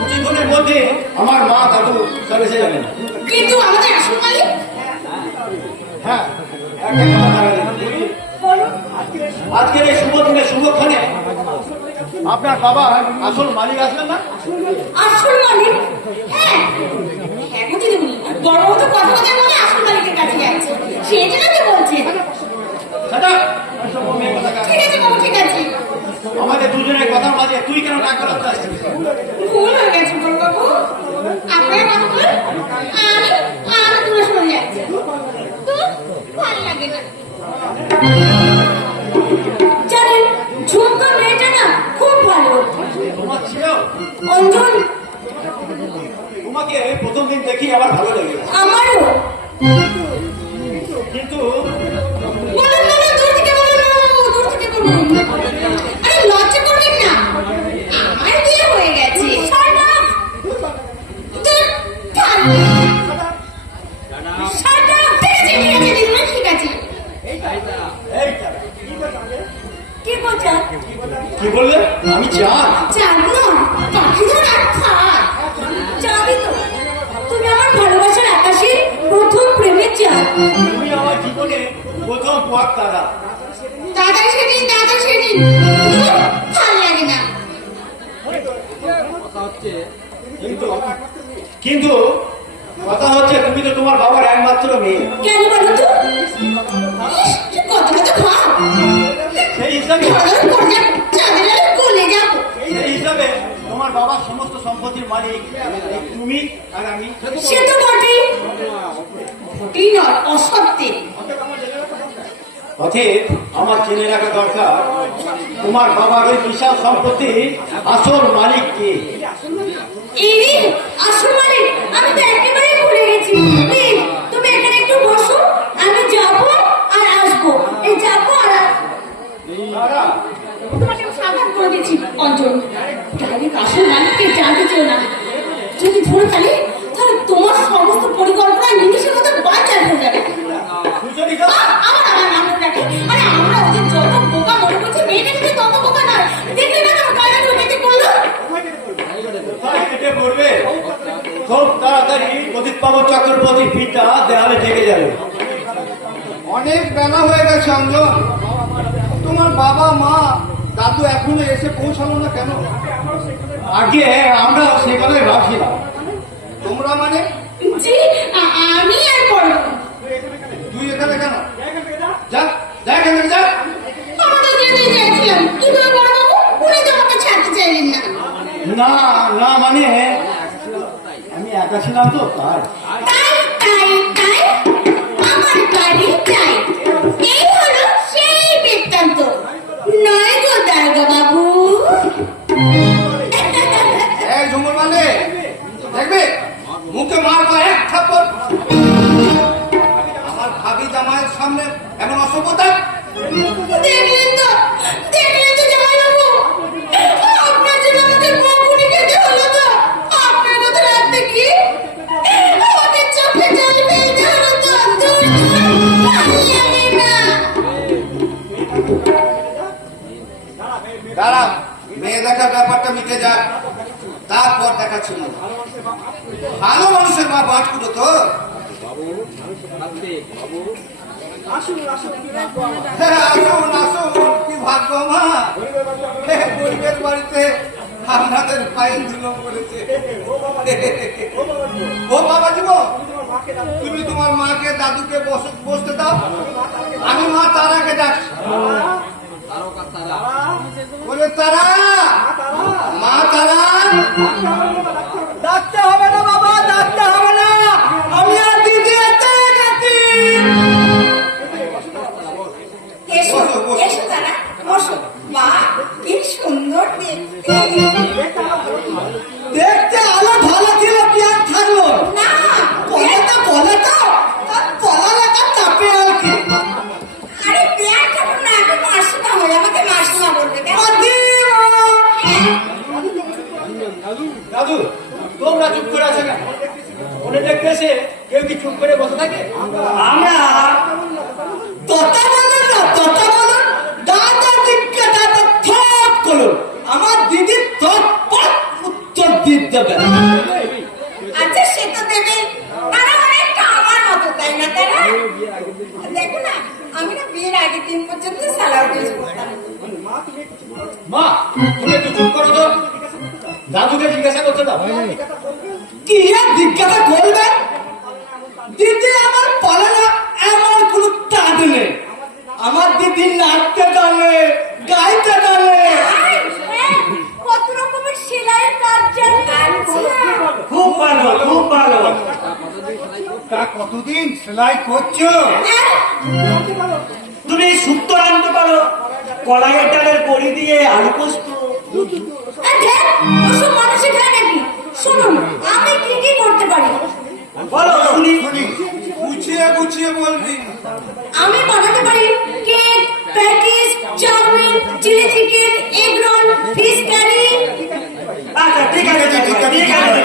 কিছুক্ষণের মধ্যে আমার মা দাদু সব এসে যাবেন। কিন্তু আমাদের আসল মালিক? হ্যাঁ, একটা কথা দাঁড়ালেন। আজকের এই শুভ দিনে শুভক্ষণে আপনার বাবা আসল মালিক আসলেন না? আসল মালিক? হ্যাঁ হ্যাঁ গো দিদিমণি, বড়বাবু তো কথা কথা বলে আসল মালিকের কাছে যাচ্ছে, সেই জন্য তো বলছে। দাদা, ওসব মেয়ে কথা কাজ। ঠিক আছে বাবু, ঠিক আছে। আমাদের দুজনের কথার মাঝে তুই কেন না করাতে আসছিস? ভুল হয়ে গেছে বড়বাবু, আপনারা কথা বলুন, আমি দূরে সরে যাচ্ছি। তো ভালো লাগে না। জানেন ঝুমকা মেয়েটা না খুব ভালো। তোমার ছিল? অঞ্জন, তোমাকে প্রথম দিন দেখি আমার ভালো লেগে গেছে। আমারও। কিন্তু বলুন না, দূর থেকে বলুন, দূর থেকে বলুন। আরে লজ্জা করবেন না, আমার বিয়ে হয়ে গেছে। পোয়ার তারা। দাদা সেদিন ভাল লাগে না। কিন্তু কথা হচ্ছে তুমি তো তোমার বাবার একমাত্র মেয়ে, কেন বলো তো? কত কত খাও সেই হিসাবে কোলে যাবো। সেই হিসাবে তোমার বাবার সমস্ত সম্পত্তির মালিক তুমি আর আমি। সে তো বটেই, বটেই নয় অসত্যি। অতএব আমার জেনে রাখা দরকার তোমার বাবার ওই বিশাল সম্পত্তির আসল মালিক কে। এই আসল মালিক আমি তো একেবারে ভুলে গেছি। প্লিজ তুমি এখানে একটু বসো, আমি যাবো আর আসবো, এই যাবো আর তারা তোমাকে সাবধান করে দিচ্ছি অঞ্চল, ডাইরেক্ট আসল মালিককে জানতে চেও না। যদি ধরে ফেলে তাহলে তোমার সমস্ত পরিকল্পনা নিমিশের মতো বাচ্চা হয়ে যাবে। সুচরিতা, আমার আমার নাম রাখে, আরে আমরা ওদের যত বোকা মনে করছি, মেয়েদের কিন্তু তত বোকা নয়। দেখলে না তোমার কাজে ঢুকেতে করলো। কোথায় কেটে পড়বে? খুব তাড়াতাড়ি প্রদীপ পাবন চক্রবর্তী ভিড়টা দেওয়ালে ঢেকে যাবে। অনেক বেলা হয়ে গেছে অঞ্জন, তোমার বাবা মা দাদু এখনো এসে পৌঁছালো না কেন? আগে আমরা সেখানে ভাবছিলাম। তোমরা মানে? জি আমি আর বলবো তুই এখানে কেন? যা যা এখান থেকে যা। আমাদের যেতে চাইছিলাম, কিন্তু বড় বাবু উনি তো আমাকে ছাড়তে চাইলেন না। না না মানে আমি একা ছিলাম তো তাই। তাই তাই তাই আমার বাড়ি চাই, এই হলো সেই বৃত্তান্ত, নয় গো দারোগা বাবু। এই ঝুমুর মানে দেখবে মুখে মারবা এক থাপ্পড়। আমার ভাবি জামাইয়ের সামনে এমন অসভ্যতা। দেখলেন তো জামাই বাবু, আপনার জন্য আমাকে বকুনি খেতে হলো তো। আপনার কথা রাখতে কি আমাকে চোখে জল ফেলতে হলো তো। দূর ভালো লাগে না। দাঁড়া, মেয়ে দেখার ব্যাপারটা মিটে যাক, তারপর দেখাচ্ছিল। ভালো মানুষের মা বাদ করো তো। হ্যাঁ, আসুন আসুন, কি ভাগ্য মা, গরিবের বাড়িতে আপনাদের পায়ে ধুলো পড়েছে। ও বাবা জীবন, তুমি তোমার মাকে দাদুকে বসতে দাও, আমি মা তারাকে ডাকছি। বলে তারা, মা তারা। ডাকতে হবে না বাবা, ডাকতে হবে না, আমি আর দিদি গেছি। এসো এসো তারা, বসো। মা কি সুন্দর দেখতে। দেখতে আলো ভালো ছিল, কি আর থাকলো না বলে তো তার পলা লাগা চাপে আর কি। আরে পেয়ার কেমন না, আমি মাসিমা হয়ে আমাকে মাসিমা বলবে কেন? দাদু তোমরা চুপ করে আছো কেন? মনে দেখতে এসে কেউ কি চুপ করে বসে থাকে? আমরা তথা বলুন না, তথা বলুন, দাদা জিজ্ঞাসা থপ করুন, আমার দিদি তৎপর উত্তর দিয়ে দেবে। আচ্ছা সে তো দেবে, তারা অনেকটা আমার মতো, তাই না? তারা দেখো না, আমি না বিয়ের আগে 3 পর্যন্ত সালোয়ার কামিজ পরতাম। মা তুমি একটু চুপ করো তো, দাদুকে জিজ্ঞাসা করতে দাও। কি আর জিজ্ঞাসা করবে? দিদি আমার পালে না এমন কোন টান নেই, আমার দিদি নাচতে জানে, গাইতে জানে। কত রকমের সেলাইয়ের কাজ জানছে। খুব ভালো, খুব ভালো। তা কতদিন সেলাই করছো? তুমি শুক্তো আনতে পারো, কলাইয়ের ডালের বড়ি দিয়ে আলু পোস্ত। ওসব মানুষের খায় নাকি? শুনুন আমি কি কি করতে পারি। বলো শুনি। গুছিয়ে গুছিয়ে বলবি। আমি বানাতে পারি cake, patties, chowmein, chilli chicken, egg roll, fish curry. আচ্ছা ঠিক আছে, ঠিক আছে, ঠিক আছে।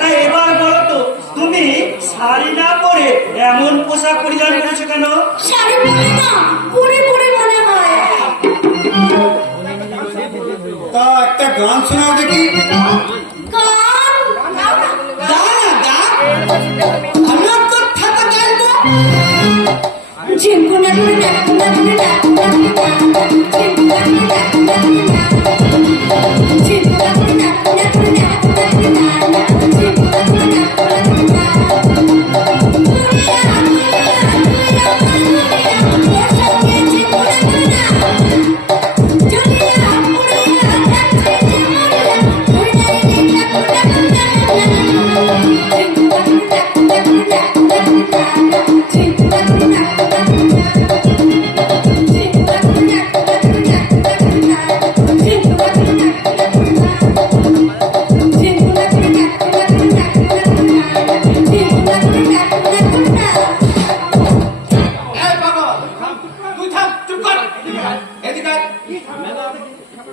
তাই এবার বলো তো, তুমি শাড়ি না পরে এমন পোশাক পরিধান করেছো কেন? শাড়ি পরে না, পুরি পুরি মনে হয়। তা একটা গান শোনাও দেখি। গান গা না গা, আমিও তো থাকা গাইবো। এই পাগল, তুই থাম, চুপ কর। এদিকে আয়।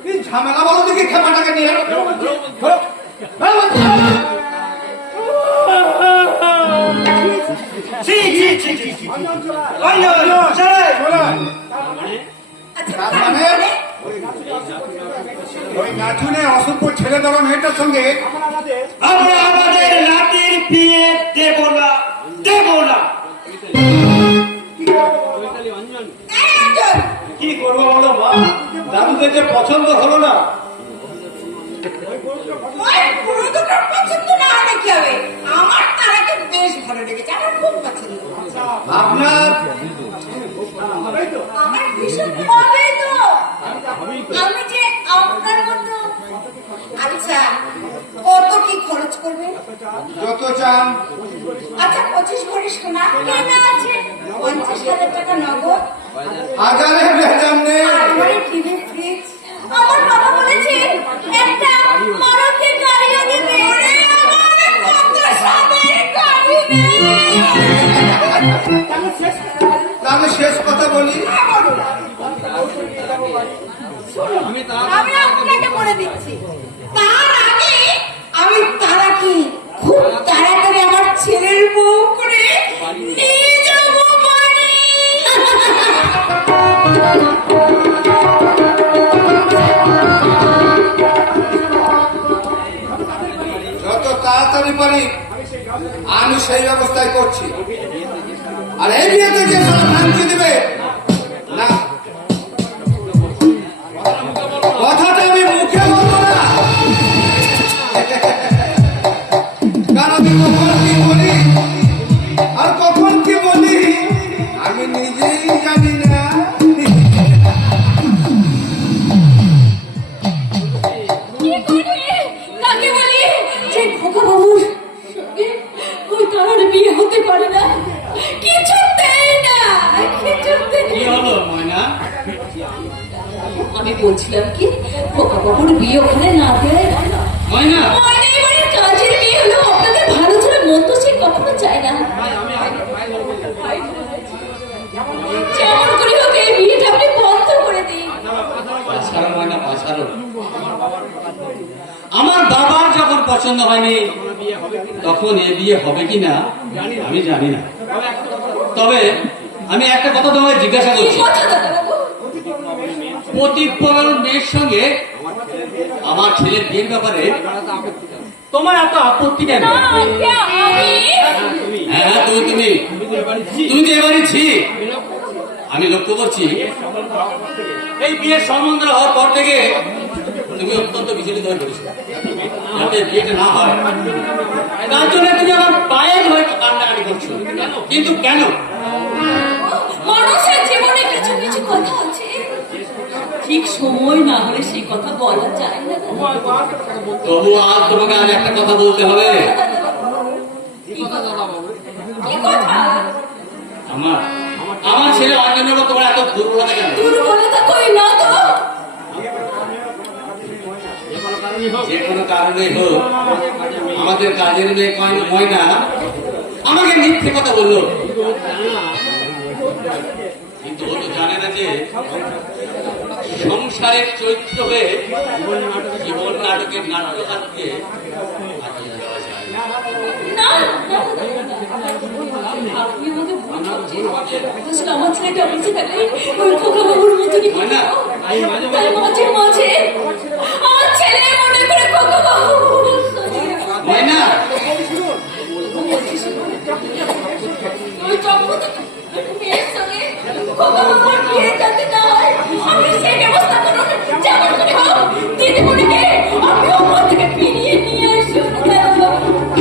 কি ঝামেলা বলো দেখি খেপাটাকে নিয়ে ধরো। মানে ওই নাচুনে অসভ্য ছেলে ধরো মেয়েটার সঙ্গে আমরা আমাদের নাতির বিয়ে দেব না, দেব না। কি করবো বলো মা, দাদুদের যে পছন্দ হলো না। ওই পুরো দুটোর পছন্দ না হলে কি হবে? আমার তারাকে বেশ ভালো লেগেছে, আমার খুব পছন্দ। আপনার আমার ভীষণ হবে তো। আমি যে আপনার মতো। আচ্ছা, কত কি খরচ করবেন? যত চান। আচ্ছা, 25 ভরি সোনা কেনা আছে, 50,000 টাকা নগদ, হাজারে বেজাম নেই। আলমারি, টিভি, ফ্রিজ। আমার বাবা বলেছে একটা মারুতি গাড়িও দেবে। ওরে আমার কত স্বাদের গাড়ি নেই। তাহলে শেষ কথা বলি, আমি আপনাকে বলে দিচ্ছি, তার আগে আমি তারাকে খুব তাড়াতাড়ি আমার ছেলের বউ করে নিয়ে যাবো বাড়ি। যত তাড়াতাড়ি পারি আমি সেই ব্যবস্থাই করছি। আর এই বিয়েতে যে সারা ভাঙচি দেবে না, কথাটা আমি মুখে বলবো না। কারণ আমি কখন কি বলি আর কখন কি বলি আমি নিজেই জানি না। কি করি? কাকে বলি যে খোকা বাবুর সঙ্গে ওই তারার বিয়ে হতে পারে না, কিছুতেই না, কিছুতেই কি না। হলো ময়না? আমি বলছিলাম কি খোকা বাবুর বিয়ে ওখানে না দেয় ময়না, মানে এবারে কাজের বিয়ে হলো, আপনাদের ভালো ছেলে মন্দ সে কখনো চায় না। যেমন করে হোক এই বিয়েটা আপনি বন্ধ করে দিন। পাছাড়ো ময়না, পাছাড়ো। আমার বাবার যখন পছন্দ হয়নি তখন এ বিয়ে হবে কিনা আমি জানি না। তবে আমি একটা কথা তোমায় জিজ্ঞাসা কি করছি, কথা দাদাবাবু? প্রতিপন্ন মেয়ের সঙ্গে আমার ছেলের বিয়ের ব্যাপারে তোমার এত আপত্তি কেন? না, কে আমি? হ্যাঁ, তুমি তো এবারই ছি। আমি লক্ষ্য করছি এই বিয়ের সম্বন্ধ হওয়ার পর থেকে তুমি অত্যন্ত বিচলিত হয়ে পড়েছো, যাতে বিয়েটা না হয়। তার জন্য তুমি আমার পায়ের হয়ে কান্নাকাটি করছো, কিন্তু কেন? মানুষের জীবনে কিছু কিছু কথা আছে, ঠিক সময় না হলে সেই কথা বলা যায় না। তবু আজ তোমাকে আজ একটা কথা বলতে হবে। কি কথা? কি কথা? আমার ছেলে অঞ্জনের উপর তোমার এত দুর্বলতা কেন? দুর্বলতা কই না তো। যে কোনো কারণে হোক আমাদের কাজের মেয়ে ময়না আমাকে মিথ্যে কথা বললো, কিন্তু ও তো জানে না যে সংসারের চরিত্র হয়ে জীবন নাটকের নাট্যকারকে বাঁচিয়ে দেওয়া যায় না। না, আপনি আমাকে ভুল ভাবছেন। আসলে আমার ছেলেটা বেঁচে গেলে ওই খোকা বাবুর মতনই হয় না? তাই মাঝে মাঝে আমার ছেলে মনে করে খোকা বাবু ময়না, ওই চক্র মেয়ের সঙ্গে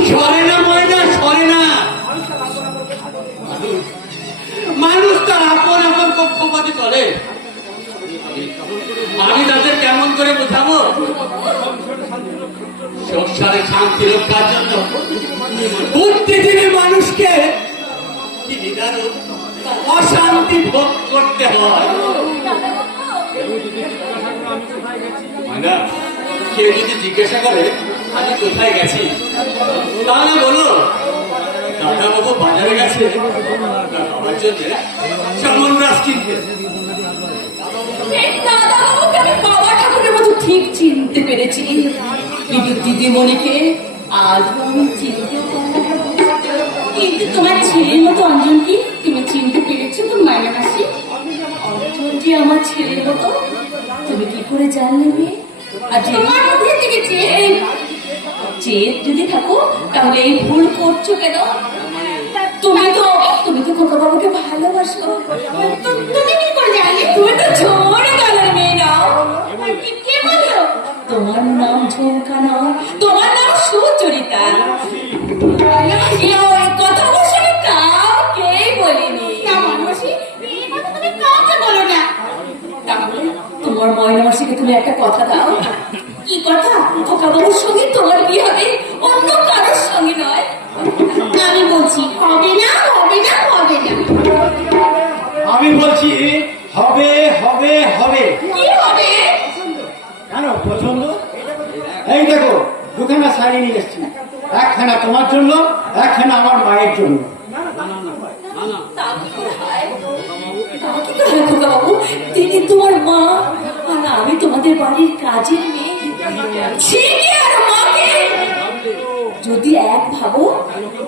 সরে না ময়না, সরে না। মানুষ তার আপন আপন কক্ষপথে চলে। আমি তাদের কেমন করে বোঝাবো? সংসারে শান্তি রক্ষার জন্য প্রতিদিন মানুষকে কি নিদারুণ অশান্তি ভোগ করতে হয়। ময়না, কেউ যদি জিজ্ঞাসা করে আমি কোথায় গেছি, তাহলে বলো দাদা বাবু বাজারে গেছে আমার জন্য সামন রাস কিনতে। এই দাদাবাবুকে আমি বাবা ঠাকুরের মতো ঠিক চিনতে পেরেছি, কিন্তু দিদিমণিকে আজও আমি চিনতেও পারলাম না। কিন্তু তোমার ছেলের মতো অঞ্জনকে তুমি চিনতে পেরেছো তো মায়ের মাসি? অঞ্জনটি আমার ছেলের মতো তুমি কি করে জানলে মেয়ে? আর তোমার মধ্যে থেকে চেত যদি থাকো তাহলে এই ভুল করছো কেন? তুমি তো খোকা বাবুকে ভালোবাসো, তুমি কি করে জানলে? তুমি তো ঝরে গেলের মেয়ে নাও। কে বললো তোমার নাম ঝুমকা নয়, তোমার নাম সুচরিতা? কথা বলছো আমি কাউকেই বলিনি। এই কথা তুমি কাউকে বলো না। তাহলে তোমার ময়না মাসিকে তুমি একটা কথা দাও। কি কথা? খোকা বাবুর সঙ্গে তোমার বিয়ে হবে, অন্য কারোর সঙ্গে নয়। আমি বলছি হবে না, হবে না, হবে না। আমি বলছি হবে হবে হবে। কি হবে? কেন পছন্দ? এই দেখো দুখানা শাড়ি নিয়ে এসছি, একখানা তোমার জন্য, একখানা আমার মায়ের জন্য। তা কি করে হয় খোকা বাবু? তিনি তোমার মা আর আমি তোমাদের বাড়ির কাজের মেয়ে। ছি কি আর মাকে যদি এক ভাবো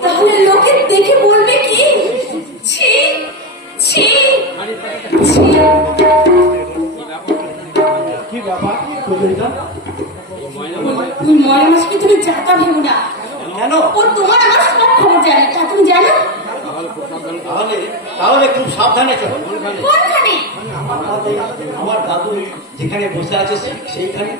তাহলে লোকে দেখে বলবে কি? ছি ছি ছি। কি ব্যাপার সুচরিতা? ওই ময়না মাসিকে তুমি যাতা ভেবো না। কেন? ও তোমার আমার সব খবর জানে, তা তুমি জানো? তাহলে তাহলে খুব সাবধানে চলো। কোনখানে? আমার দাদু যেখানে বসে আছে সেইখানে।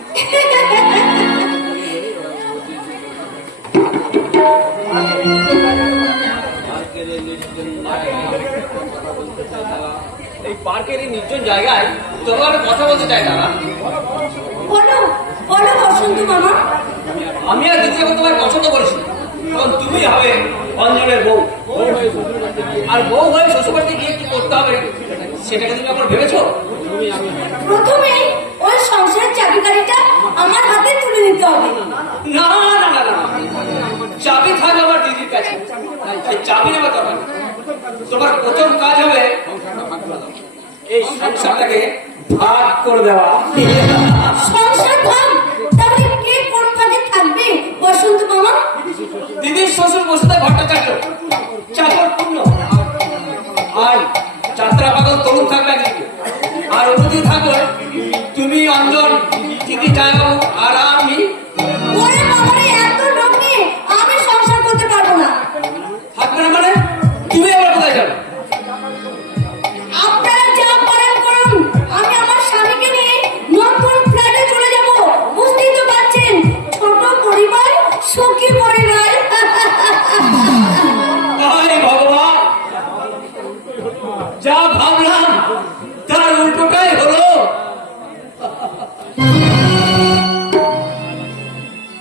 এই পার্কের এই নির্জন জায়গায় তোমার কথা বলতে চাই দাদা। বলো বলো বসন্ত মামা। আমি আর দিদি যখন তোমায় পছন্দ করেছি তখন তুমি হবে অঞ্জনের বউ, আর বউ হয়ে শ্বশুরবাড়িতে গিয়ে কি করতে হবে সেটাকে তুমি এখন ভেবেছো? প্রথমে ওই সংসারের চাবিকারিটা আমার হাতে তুলে নিতে হবে। না না না না, চাবি থাকবে আমার দিদির কাছে, সেই চাবি নেওয়ার দরকার নেই। তোমার প্রথম কাজ হবে এই সংসারটাকে ভাগ করে দেওয়া। সংসার ভাগ